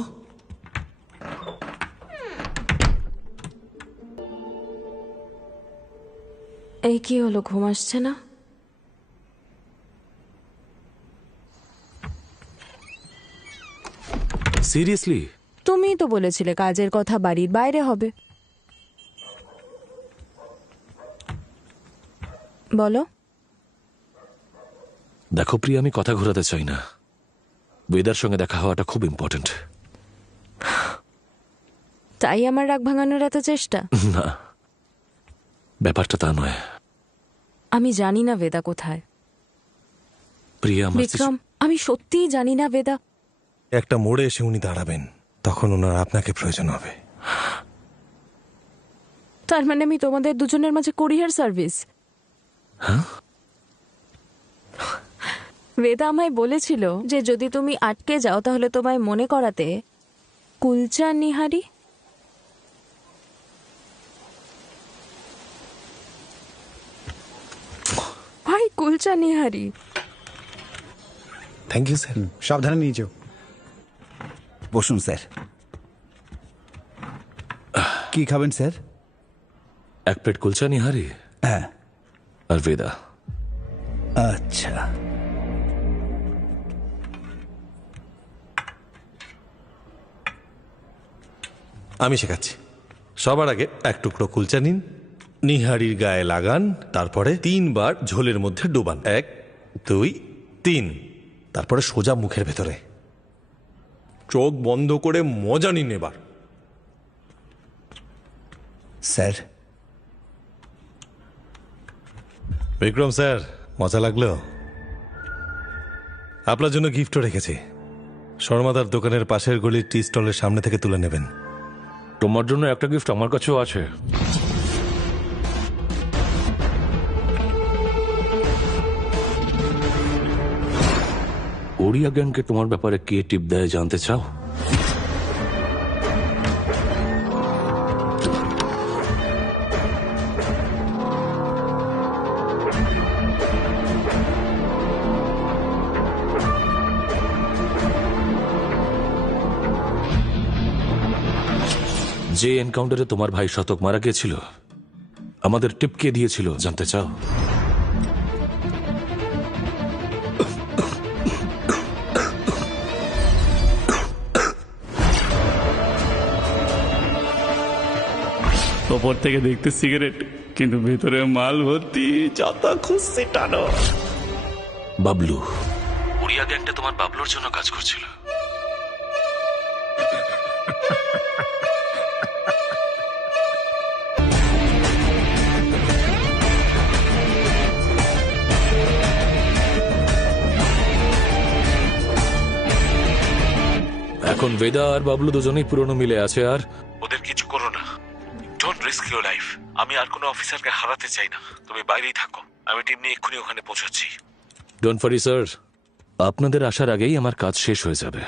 এই কি হলো, ঘুম আসছে না? সিরিয়াসলি? তুমিই তো বলেছিলে কাজের কথা বাড়ির বাইরে হবে। বলো। দেখো প্রিয়া, আমি কথা ঘোরাতে চাই না। বেদার সঙ্গে দেখা হওয়াটা খুব ইম্পর্টেন্ট। তাই আমার রাগ ভাঙানোর এত চেষ্টা? না, ব্যাপারটা তা নয়। আমি জানি না বেদা কোথায়। প্রিয়া, বিক্রম, আমি সত্যিই জানি না বেদা। একটা মোড়ে এসে উনি দাঁড়াবেন, তখন ওনার আপনাকে প্রয়োজন হবে। তার মানে আমি তোমাদের দুজনের মাঝে কোরিয়ার সার্ভিস? বেদা আমায় বলেছিল যে যদি তুমি আটকে যাও তাহলে তোমায় মনে করাতে কুলচা নিহারি। ভাই, kulcha nihari. Thank you sir. সাবধানে নিয়ে যাও। বসুন স্যার। কি খাবেন স্যার? এক প্লেট কুলচা নিহারি। হ্যাঁ। আর বেদা। আচ্ছা। আমি শেখাচ্ছি। সবার আগে এক টুকরো কুলচা নিন, নিহারির গায়ে লাগান, তারপরে 3 বার ঝোলের মধ্যে ডোবান। 1 2 3। তারপরে সোজা মুখের ভেতরে। চোখ বন্ধ করে মজা নিন এবার। স্যার। বিক্রম স্যার, মজা লাগলো? আপনার জন্য গিফটও রেখেছি। শর্মাদার দোকানের পাশের গলির টি স্টলের সামনে থেকে তুলে নেবেন। তোমার জন্য একটা গিফট আমার কাছেও আছে। ওড়িয়া গ্যাংকে তোমার ব্যাপারে কে টিপ দেয় জানতে চাও? যে এনকাউন্টারে তোমার ভাই শতক মারা গিয়েছিল, আমাদের টিপ কে দিয়েছিল জানতে চাও? ওপর থেকে দেখতে সিগারেট, কিন্তু ভেতরে মাল ভর্তি, যত খুশি টানো। বাবলু। ওড়িয়া গ্যাংটা তোমার বাবলুর জন্য কাজ করছিল। এখন বেদা আর বাবলু দুজনেই পুরনো মিলে আছে। আর ওদের কিছু করো না। Don't risk your life. আমি আর কোনো অফিসারকে হারাতে চাই না। তুমি বাইরেই থাকো, আমি টিম নিয়ে এক্ষুনি ওখানে পৌঁছাচ্ছি। ডোন্ট ওয়ারি স্যার, আপনাদের আসার আগেই আমার কাজ শেষ হয়ে যাবে।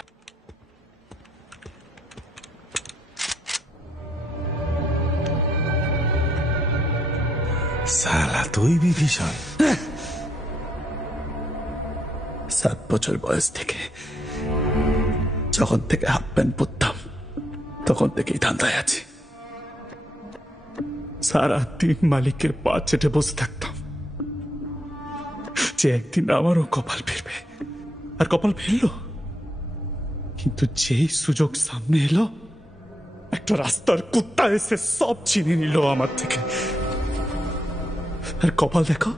সালা তুই বিভীষণ। 7 বছর বয়স থেকে, যখন থেকে হাফ প্যান্ট পরতাম, তখন থেকেই ধান্দায় আছি। সারাদিন মালিকের পা চেটে বসে থাকতাম যে একদিন আমারও কপাল ফিরবে। আর কপাল ফিরল, কিন্তু যেই সুযোগ সামনে এলো, একটা রাস্তার কুত্তা এসে সব চিনে নিল আমার থেকে। আর কপাল দেখো,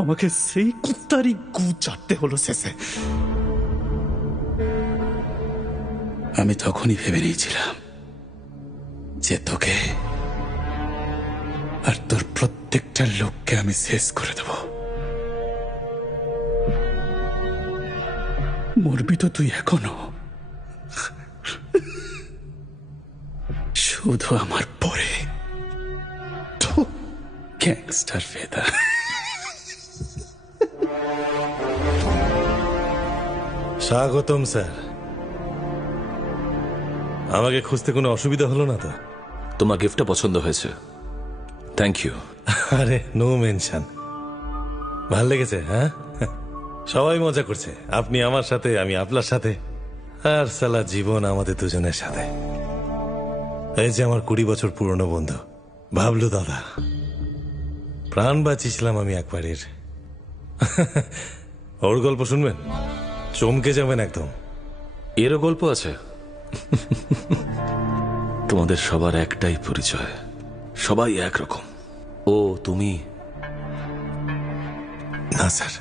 আমাকে সেই কুত্তারই গু চাটতে হলো শেষে। আমি তখনই ভেবে নিয়েছিলাম যে তোকে আর তোর প্রত্যেকটা লোককে আমি শেষ করে দেব। মরবি তো তুই এখনো, শুধু আমার পরে। গ্যাংস্টার বেদা। স্বাগতম স্যার। আমাকে খুঁজতে কোনো অসুবিধা হলো না তো? তোমার গিফটটা পছন্দ হয়েছে, থ্যাংক ইউ। আরে নো মেনশন। ভাল লেগেছে? হ্যাঁ, সবাই মজা করছে, আপনি আমার সাথে, আমি আপনার সাথে, আর সালা জীবন আমাদের দুজনের সাথে। এই যে আমার 20 বছর পুরনো বন্ধু বাবলু দাদা, প্রাণ বাঁচিয়েছিলাম আমি একবারের। ওর গল্প শুনবেন, চমকে যাবেন একদম। এরও গল্প আছে? তোমাদের সবার একটাই পরিচয়, সবাই একরকম। ও তুমি? না স্যার।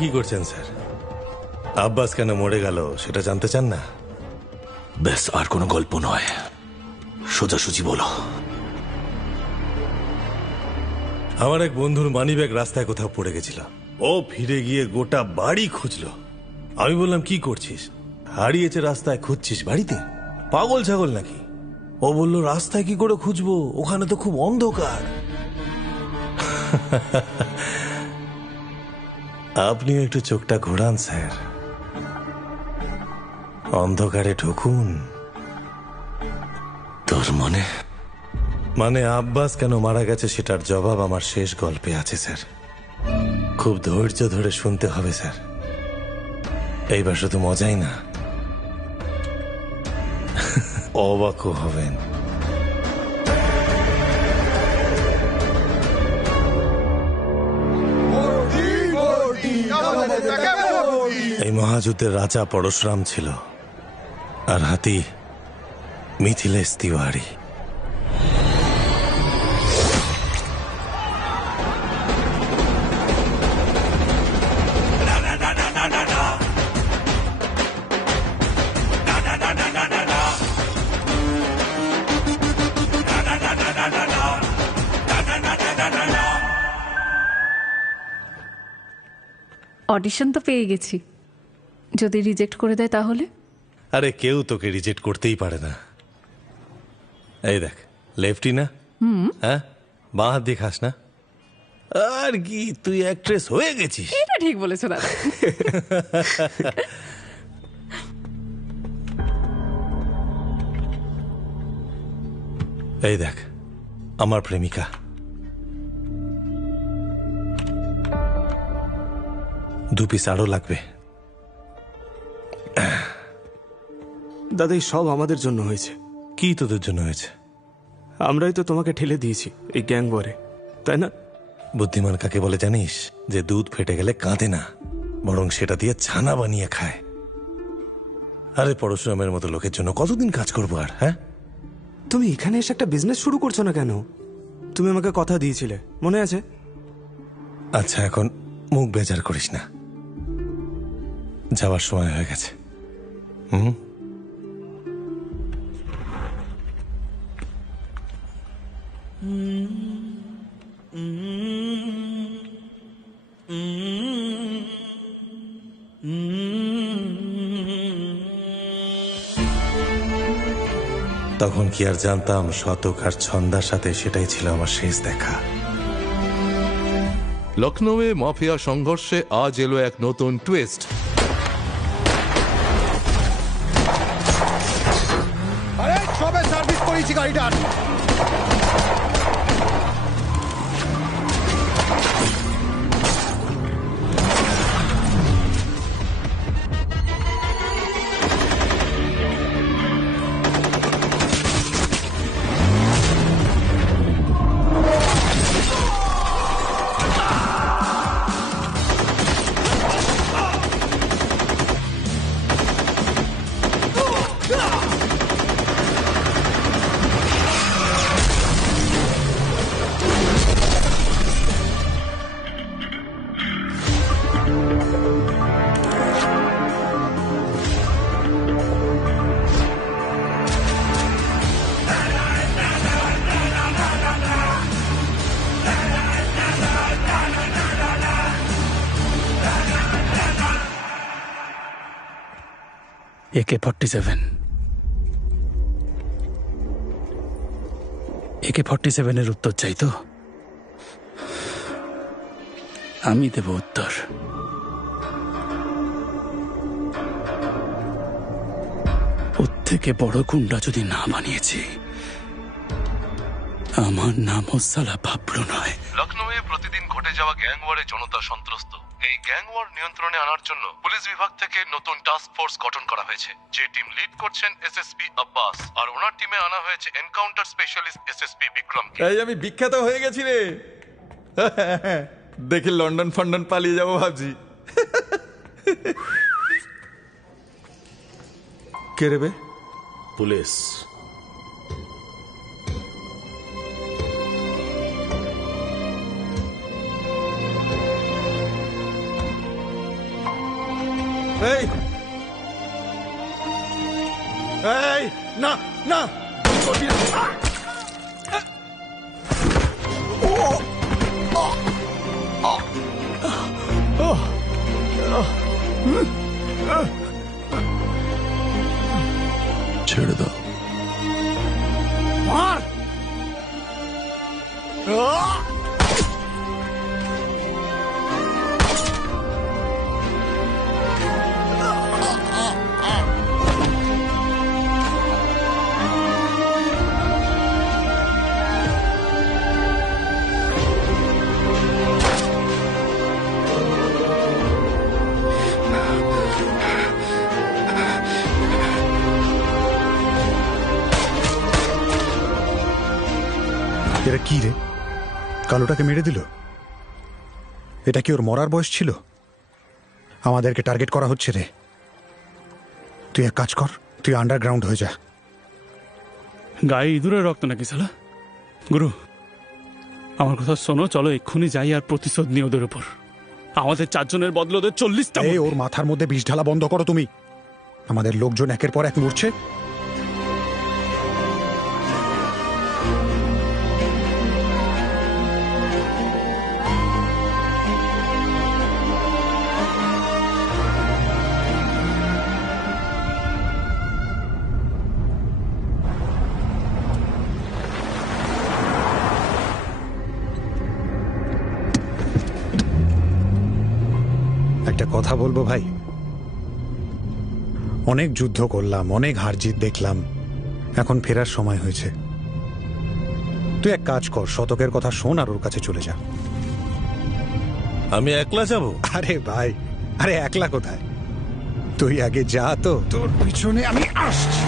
কি করছেন স্যার? আব্বাস কেন মরে গেল সেটা জানতে চান না? ব্যাস, আর কোনো গল্প নয়, সোজাসুজি বলো। আমার এক বন্ধুর মানিব্যাগ রাস্তায় কোথাও পড়ে গেছিল। ও ফিরে গিয়ে গোটা বাড়ি খুঁজলো। আমি বললাম, কি করছিস? হারিয়েছে রাস্তায়, খুঁজছিস বাড়িতে? পাগল ছাগল নাকি? ও বলল, রাস্তায় কি করে খুঁজবো, ওখানে তো খুব অন্ধকার। আপনিও একটু চোখটা ঘোরান স্যার। অন্ধকারে ঢুকুন। তোর মানে আব্বাস কেন মারা গেছে সেটার জবাব আমার শেষ গল্পে আছে স্যার। খুব ধৈর্য ধরে শুনতে হবে স্যার। এইবার শুধু মজাই না, অবাকও হবেন। এই মহাযুদ্ধের রাজা পরশুরাম ছিল, আর হাতি মিথিলেশ তিওয়ারি। অডিশন তো পেয়ে গেছি, যদি রিজেক্ট করে দেয় তাহলে? আরে কেউ তোকে রিজেক্ট করতেই পারে না। এই দেখ, লেফটি না? হ্যাঁ, বাঁ হাত দিয়ে খাস না? আর কি, তুই অ্যাক্ট্রেস হয়ে গেছিস। এটা ঠিক বলেছো দাদা। এই দেখ, আমার প্রেমিকা। দু পিস আরো লাগবে। দাদা, এই সব আমাদের জন্য হয়েছে। কি তোদের জন্য হয়েছে? আমরাই তো তোমাকে ঠেলে দিয়েছি এই গ্যাং ওয়ারে, তাই না? বুদ্ধিমান কাকে বলে জানিস? যে দুধ ফেটে গেলে কাঁদে না, বরং সেটা দিয়ে ছানা বানিয়ে খায়। আরে পরশুরামের মতো লোকের জন্য কতদিন কাজ করবো আর? হ্যাঁ, তুমি এখানে এসে একটা বিজনেস শুরু করছো না কেন? তুমি আমাকে কথা দিয়েছিলে, মনে আছে? আচ্ছা, এখন মুখ বেজার করিস না, যাওয়ার সময় হয়ে গেছে। তখন কি আর জানতাম শতক আর ছন্দার সাথে সেটাই ছিল আমার শেষ দেখা। লখনৌয়ে মাফিয়া সংঘর্ষে আজ এলো এক নতুন টুইস্ট। আরে সবে সার্ভিস করেছি গাড়িটার। AK-47 AK-47 উত্তর চাই তো? আমি দেব উত্তর। ওর থেকে বড় গুন্ডা যদি না বানিয়েছি, আমার নাম সালা বাবলু নয়। লখনৌয়ে প্রতিদিন ঘটে যাওয়া গ্যাং ওয়ারে জনতা সন্ত্রস্ত। এই গ্যাং ওয়ার নিয়ন্ত্রণে আনার জন্য পুলিশ বিভাগ থেকে নতুন টাস্ক ফোর্স গঠন করা হয়েছে। যে টিম লিড করছেন এসএসপি আব্বাস, আর ওনার টিমে আনা হয়েছে এনকাউন্টার স্পেশালিস্ট এসএসপি বিক্রম। এই আমি বিখ্যাত হয়ে গেছি রে। দেখি লন্ডন ফন্ডন পালিয়ে যাবো ভাবছি। কে রে বে? পুলিশ। এই এই না না, ছেড়ে দাও। মার। এরা কি রে? কালোটাকে মেরে দিল? এটা কি ওর মরার বয়স ছিল? আমাদেরকে টার্গেট করা হচ্ছে রে। তুই এক কাজ কর, তুই আন্ডারগ্রাউন্ড হয়ে যা। গায়ে ইঁদুরের রক্ত নাকি শালা? গুরু, আমার কথা শোনো, চলো এক্ষুনি যাই আর প্রতিশোধ নিই ওদের উপর। আমাদের 4 জনের বদলে ওদের 40টা। এই ওর মাথার মধ্যে বিষ ঢালা বন্ধ করো তুমি। আমাদের লোকজন একের পর এক মরছে। একটা কথা বলবো ভাই, অনেক যুদ্ধ করলাম, অনেক হার জিত দেখলাম, এখন ফেরার সময় হয়েছে। তুই এক কাজ কর, শতকের কথা শোন আর ওর কাছে চলে যা। আমি একলা যাব? আরে ভাই, আরে একলা কোথায়, তুই আগে যা, তো তোর পিছনে আমি আসছি।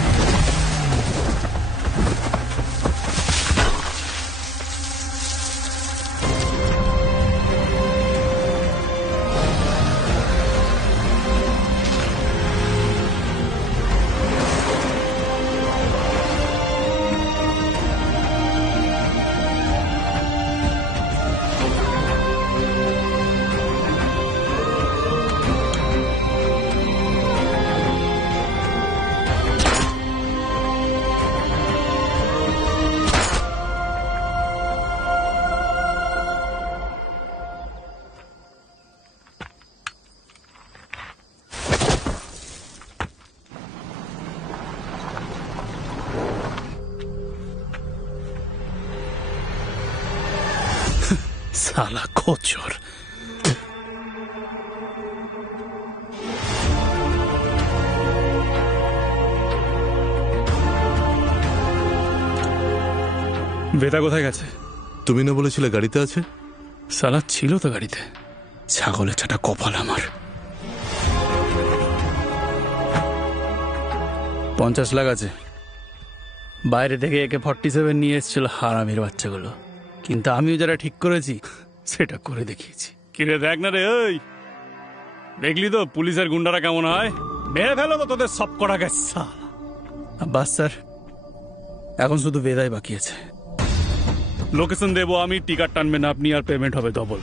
শালা খোচর। বেটা কোথায় গেছে? তুমি না বলেছিলে গাড়িতে আছে? শালা ছিল তো গাড়িতে। ছাগলের ছাটা কপাল আমার। 50 লাখ আছে। বাইরে থেকে AK-47 নিয়ে এসেছিল হারামির বাচ্চাগুলো, কিন্তু আমিও যারা ঠিক করেছি সেটা করে দেখিয়েছি। কিরে দেখ না রে, ওই দেখলি তো পুলিশের গুন্ডারা কেমন হয়? মেরে ফেলো তো তোদের সব করা গেছে। বাস স্যার, এখন শুধু বেদাই বাকি আছে। লোকেশন দেবো আমি, টিকিট টানবেন আপনি, আর পেমেন্ট হবে ডবল।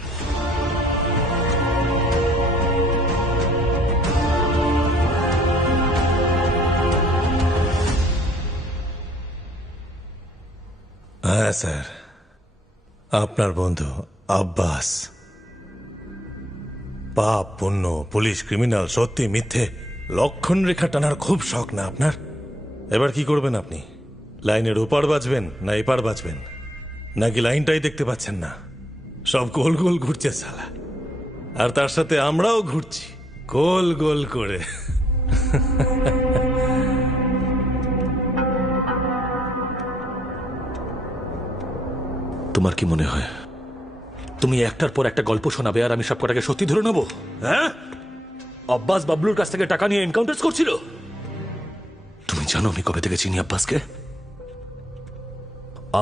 হ্যাঁ স্যার, আপনার বন্ধু আব্বাস। পাপ পুণ্য, পুলিশ, ক্রিমিনাল, সত্যি মিথ্যে লক্ষণ রেখা টানার খুব শখ না আপনার? এবার কি করবেন আপনি? লাইনের ওপার বাজবেন না এপার বাজবেন, নাকি লাইনটাই দেখতে পাচ্ছেন না? সব গোল গোল ঘুরছে সালা, আর তার সাথে আমরাও ঘুরছি গোল গোল করে। তোমার কি মনে হয় তুমি একটার পর একটা গল্প শোনাবে আর আমি সব কটাকে সত্যি ধরে নেবো? হ্যাঁ, আব্বাস বাবলুর কাছ থেকে টাকা নিয়ে এনকাউন্টার করছিল। তুমি জানো আমি কবে থেকে চিনি আব্বাসকে?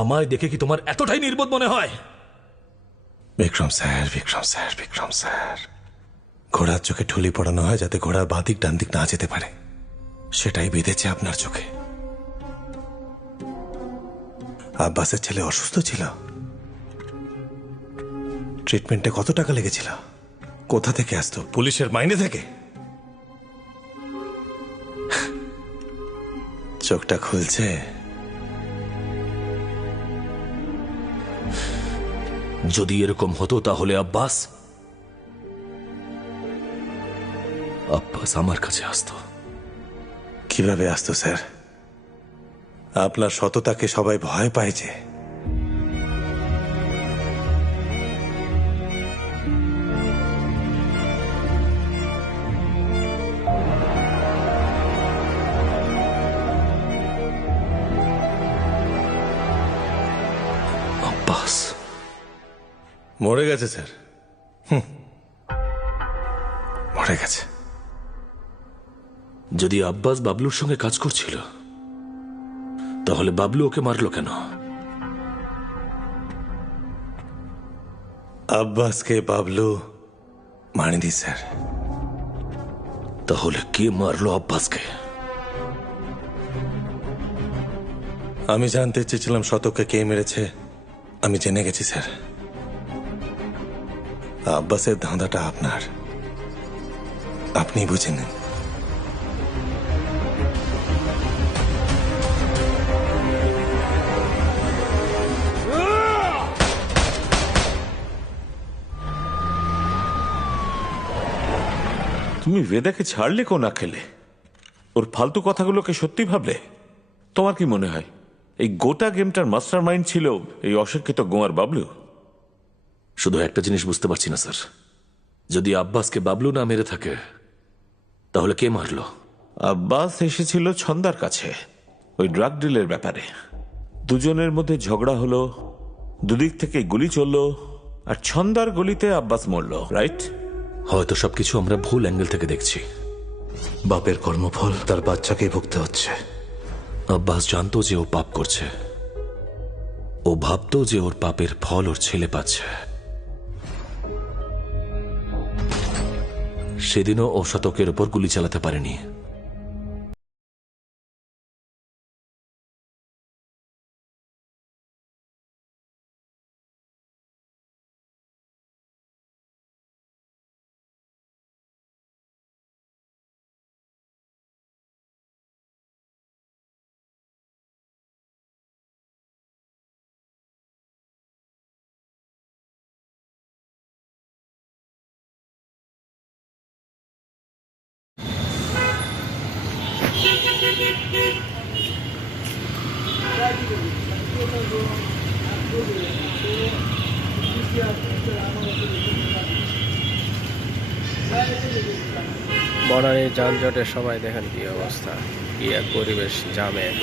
আমায় দেখে কি তোমার এতটাই নির্বোধ মনে হয়? Vikram sir, Vikram sir, Vikram sir, ঘোড়ার চোখে ঠুলি পড়ানো হয় যাতে ঘোড়া বাঁ দিক ডান দিক না যেতে পারে, সেটাই বেঁধেছে আপনার চোখে। আব্বাসের ছেলে অসুস্থ ছিল, ট্রিটমেন্টে কত টাকা লেগেছিল? কোথা থেকে আসতো? পুলিশের মাইনে থেকে? চোখটা খুলছে। যদি এরকম হতো তাহলে আব্বাস আমার কাছে আসতো। কিভাবে আসতো স্যার? আপনার সততাকে সবাই ভয় পায় যে। আব্বাস মরে গেছে স্যার, মরে গেছে। যদি আব্বাস বাবলুর সঙ্গে কাজ করছিল তাহলে বাবলু ওকে মারলো কেন? আব্বাসকে বাবলু মারেনি স্যার। তাহলে কে মারলো আব্বাসকে? আমি জানতে চেয়েছিলাম শতককে কে মেরেছে, আমি জেনে গেছি স্যার। আব্বাসের ধাঁধাটা আপনার, আপনি বুঝে নিন। তুমি বেদাকে ছাড়লে কোন আখেলে? ওর ফালতু কথাগুলোকে সত্যি ভাবলে? তোমার কি মনে হয় এই গোটা গেমটার মাস্টার মাইন্ড ছিল এই অশিক্ষিত গোয়ার বাবলু? শুধু একটা জিনিস বুঝতে পারছি না স্যার, যদি আব্বাসকে বাবলু না মেরে থাকে তাহলে কে মারলো? আব্বাস এসেছিল ছন্দার কাছে ওই ড্রাগ ডিলের ব্যাপারে। দুজনের মধ্যে ঝগড়া হলো, দুদিক থেকে গুলি চললো, আর ছন্দার গুলিতে আব্বাস মরল, রাইট? হয়তো সবকিছু আমরা ভুল অ্যাঙ্গেল থেকে দেখছি। বাপের কর্মফল তার বাচ্চাকে ভুগতে হচ্ছে। আব্বাস জানতো যে ও পাপ করছে, ও ভাবতো যে ওর পাপের ফল ওর ছেলে পাচ্ছে। সেদিনও ও শতকের উপর গুলি চালাতে পারেনি। বনানীর যানজটের সময় দেখেন কি অবস্থা, কি এক পরিবেশ জামের।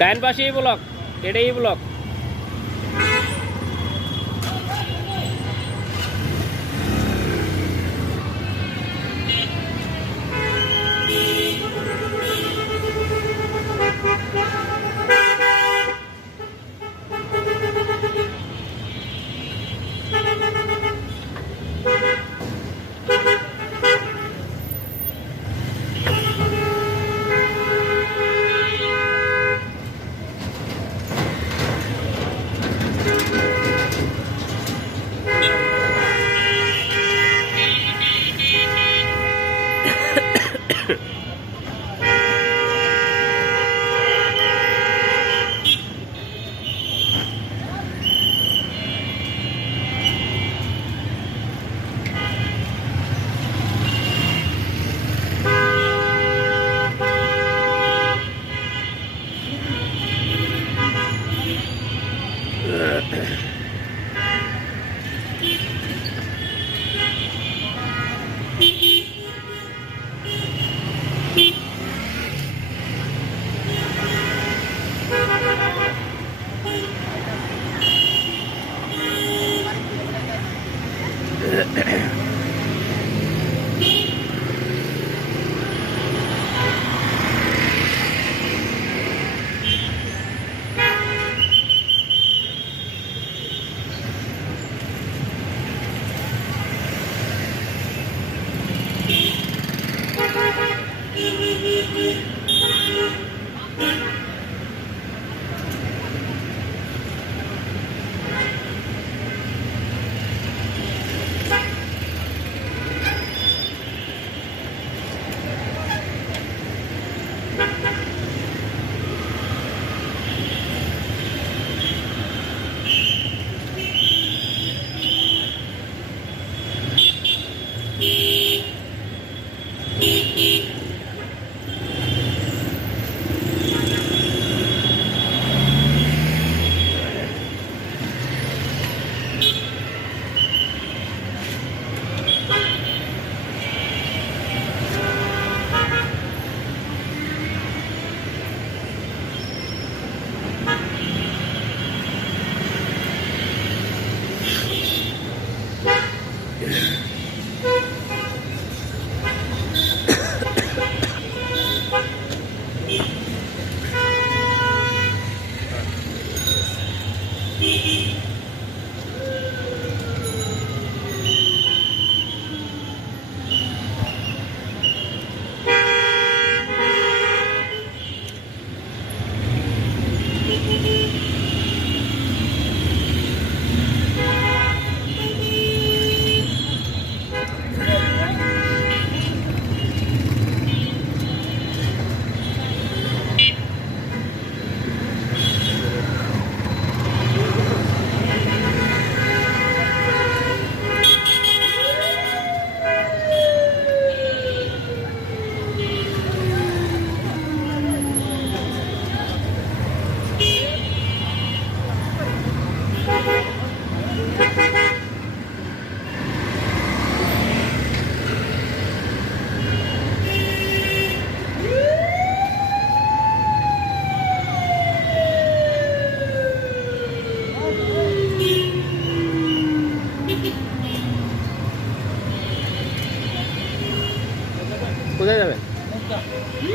ডাইন পাশে এই ব্লক, এটাই এই ব্লক। কোথায় যাবেন?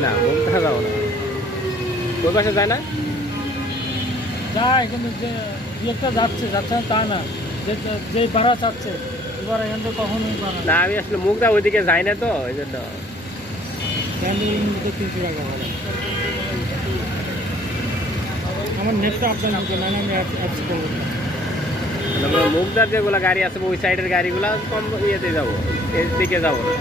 না মুখটা যাও না, ওই পাশে যায় না, যায় কিন্তু যে একটা যাচ্ছে যাচ্ছে না তা না, যে ভাড়া চাচ্ছে এবার এখান থেকে কখনোই ভাড়া না। আমি আসলে মুখটা ওইদিকে যাই না তো, এই জন্য 300 টাকা ভাড়া। আমার নেটটা আপনার মুখে না, আমি অ্যাপস করবো না। মুখদার যেগুলো গাড়ি আছে ওই সাইডের গাড়িগুলো কম ইয়েতে যাবো, এর দিকে যাবো না।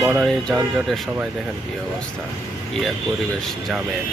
বনানীর যানজটের সময় দেখেন কি অবস্থা, কি এক পরিবেশ জামের।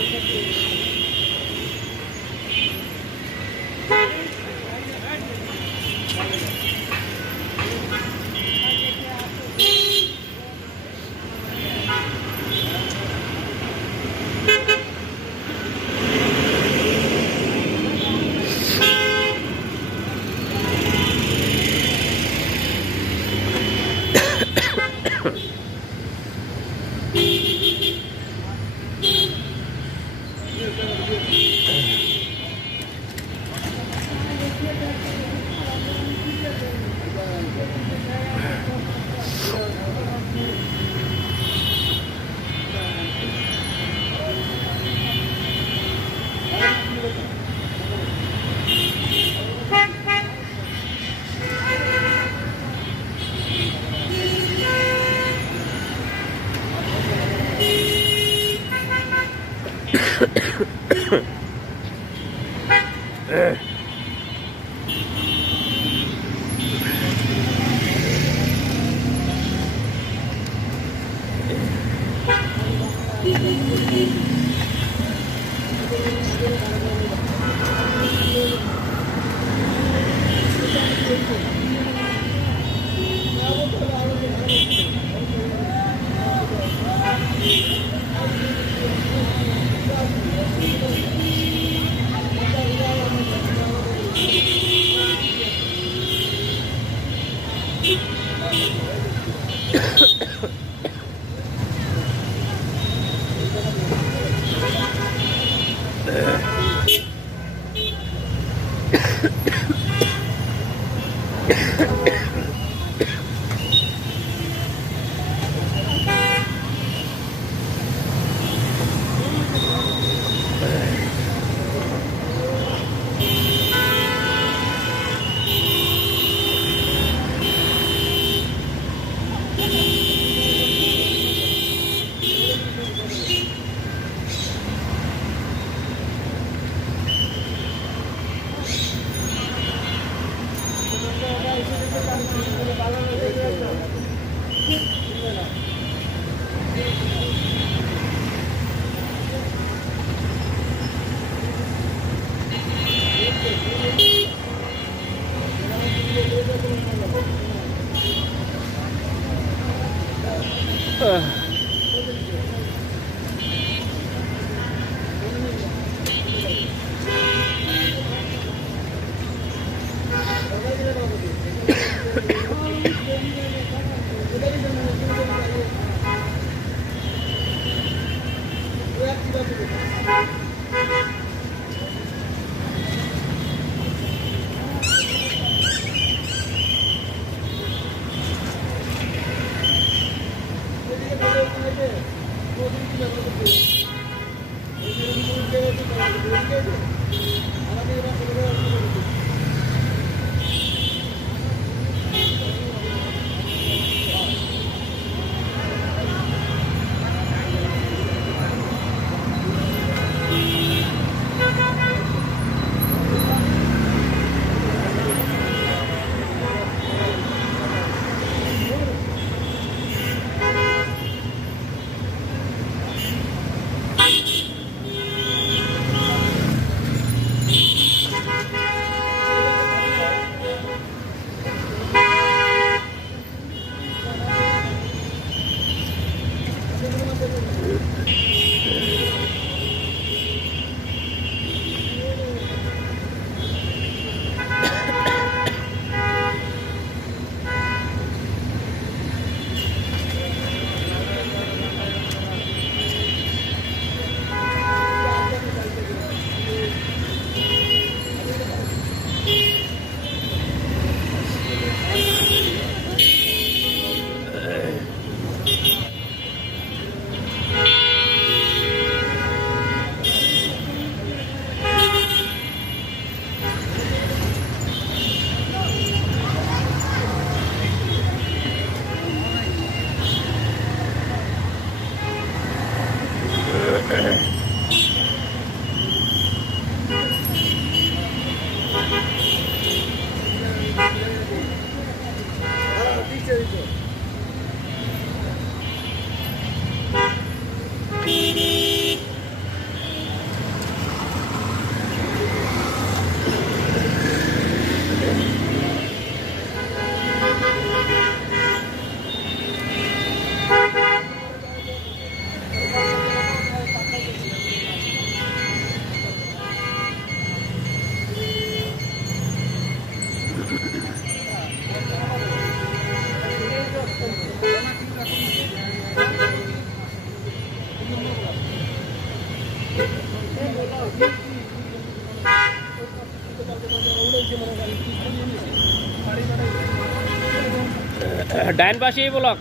ডাইন পাশে এই ব্লক,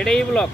এটাই এই ব্লক।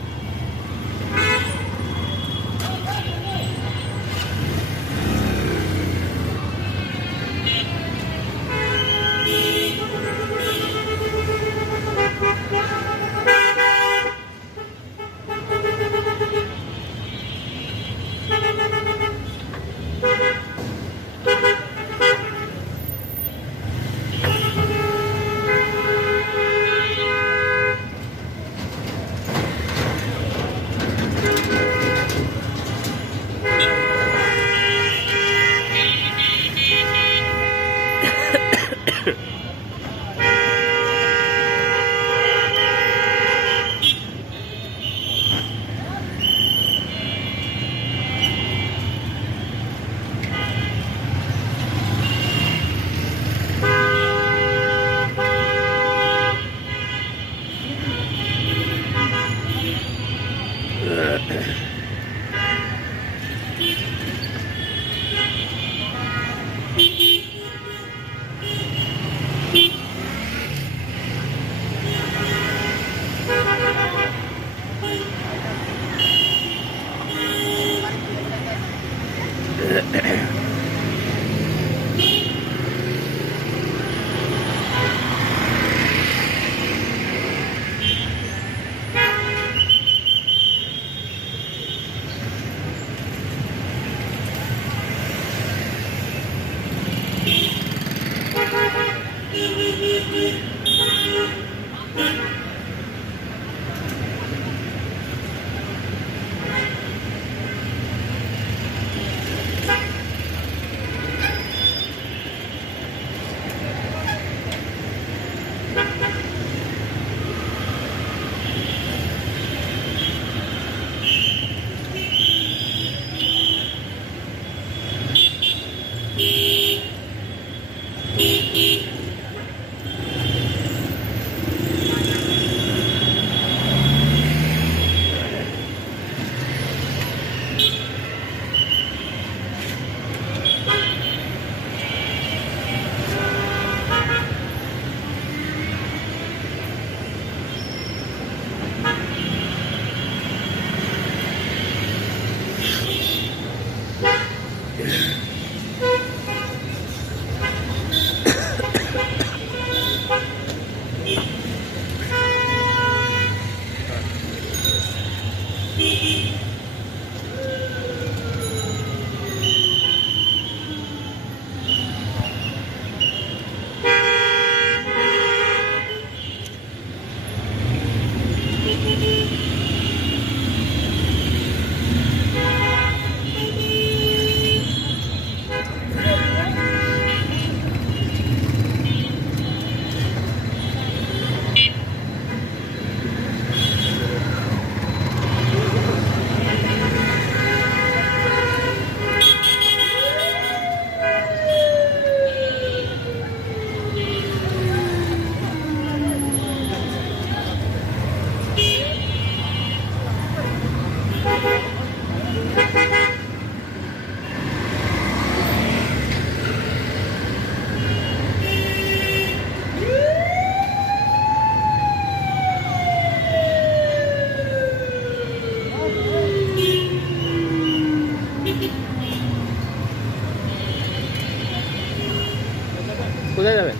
কোথায় যাবেন?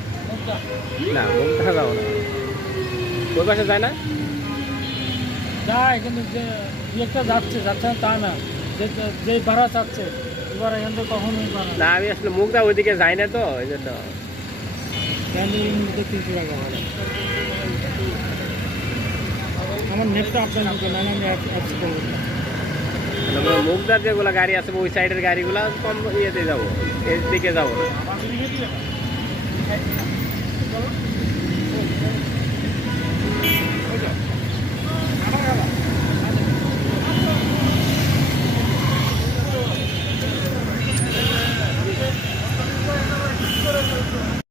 না মুখটা যাবো না, ওই পাশে যায় না, যায় কিন্তু যে একটা যাচ্ছে যাচ্ছে না তা না, যে ভাড়া চাচ্ছে এবার এখান থেকে কখনোই ভাড়া না। আমি আসলে মুখটা ওইদিকে যাই না তো, এই জন্য আমার নেটটা আপনার মুখে না, আমি অ্যাপস করবো না। মুখদার যেগুলো গাড়ি আছে ওই সাইডের গাড়িগুলো কম ইয়েতে যাবো, এর দিকে যাবো না।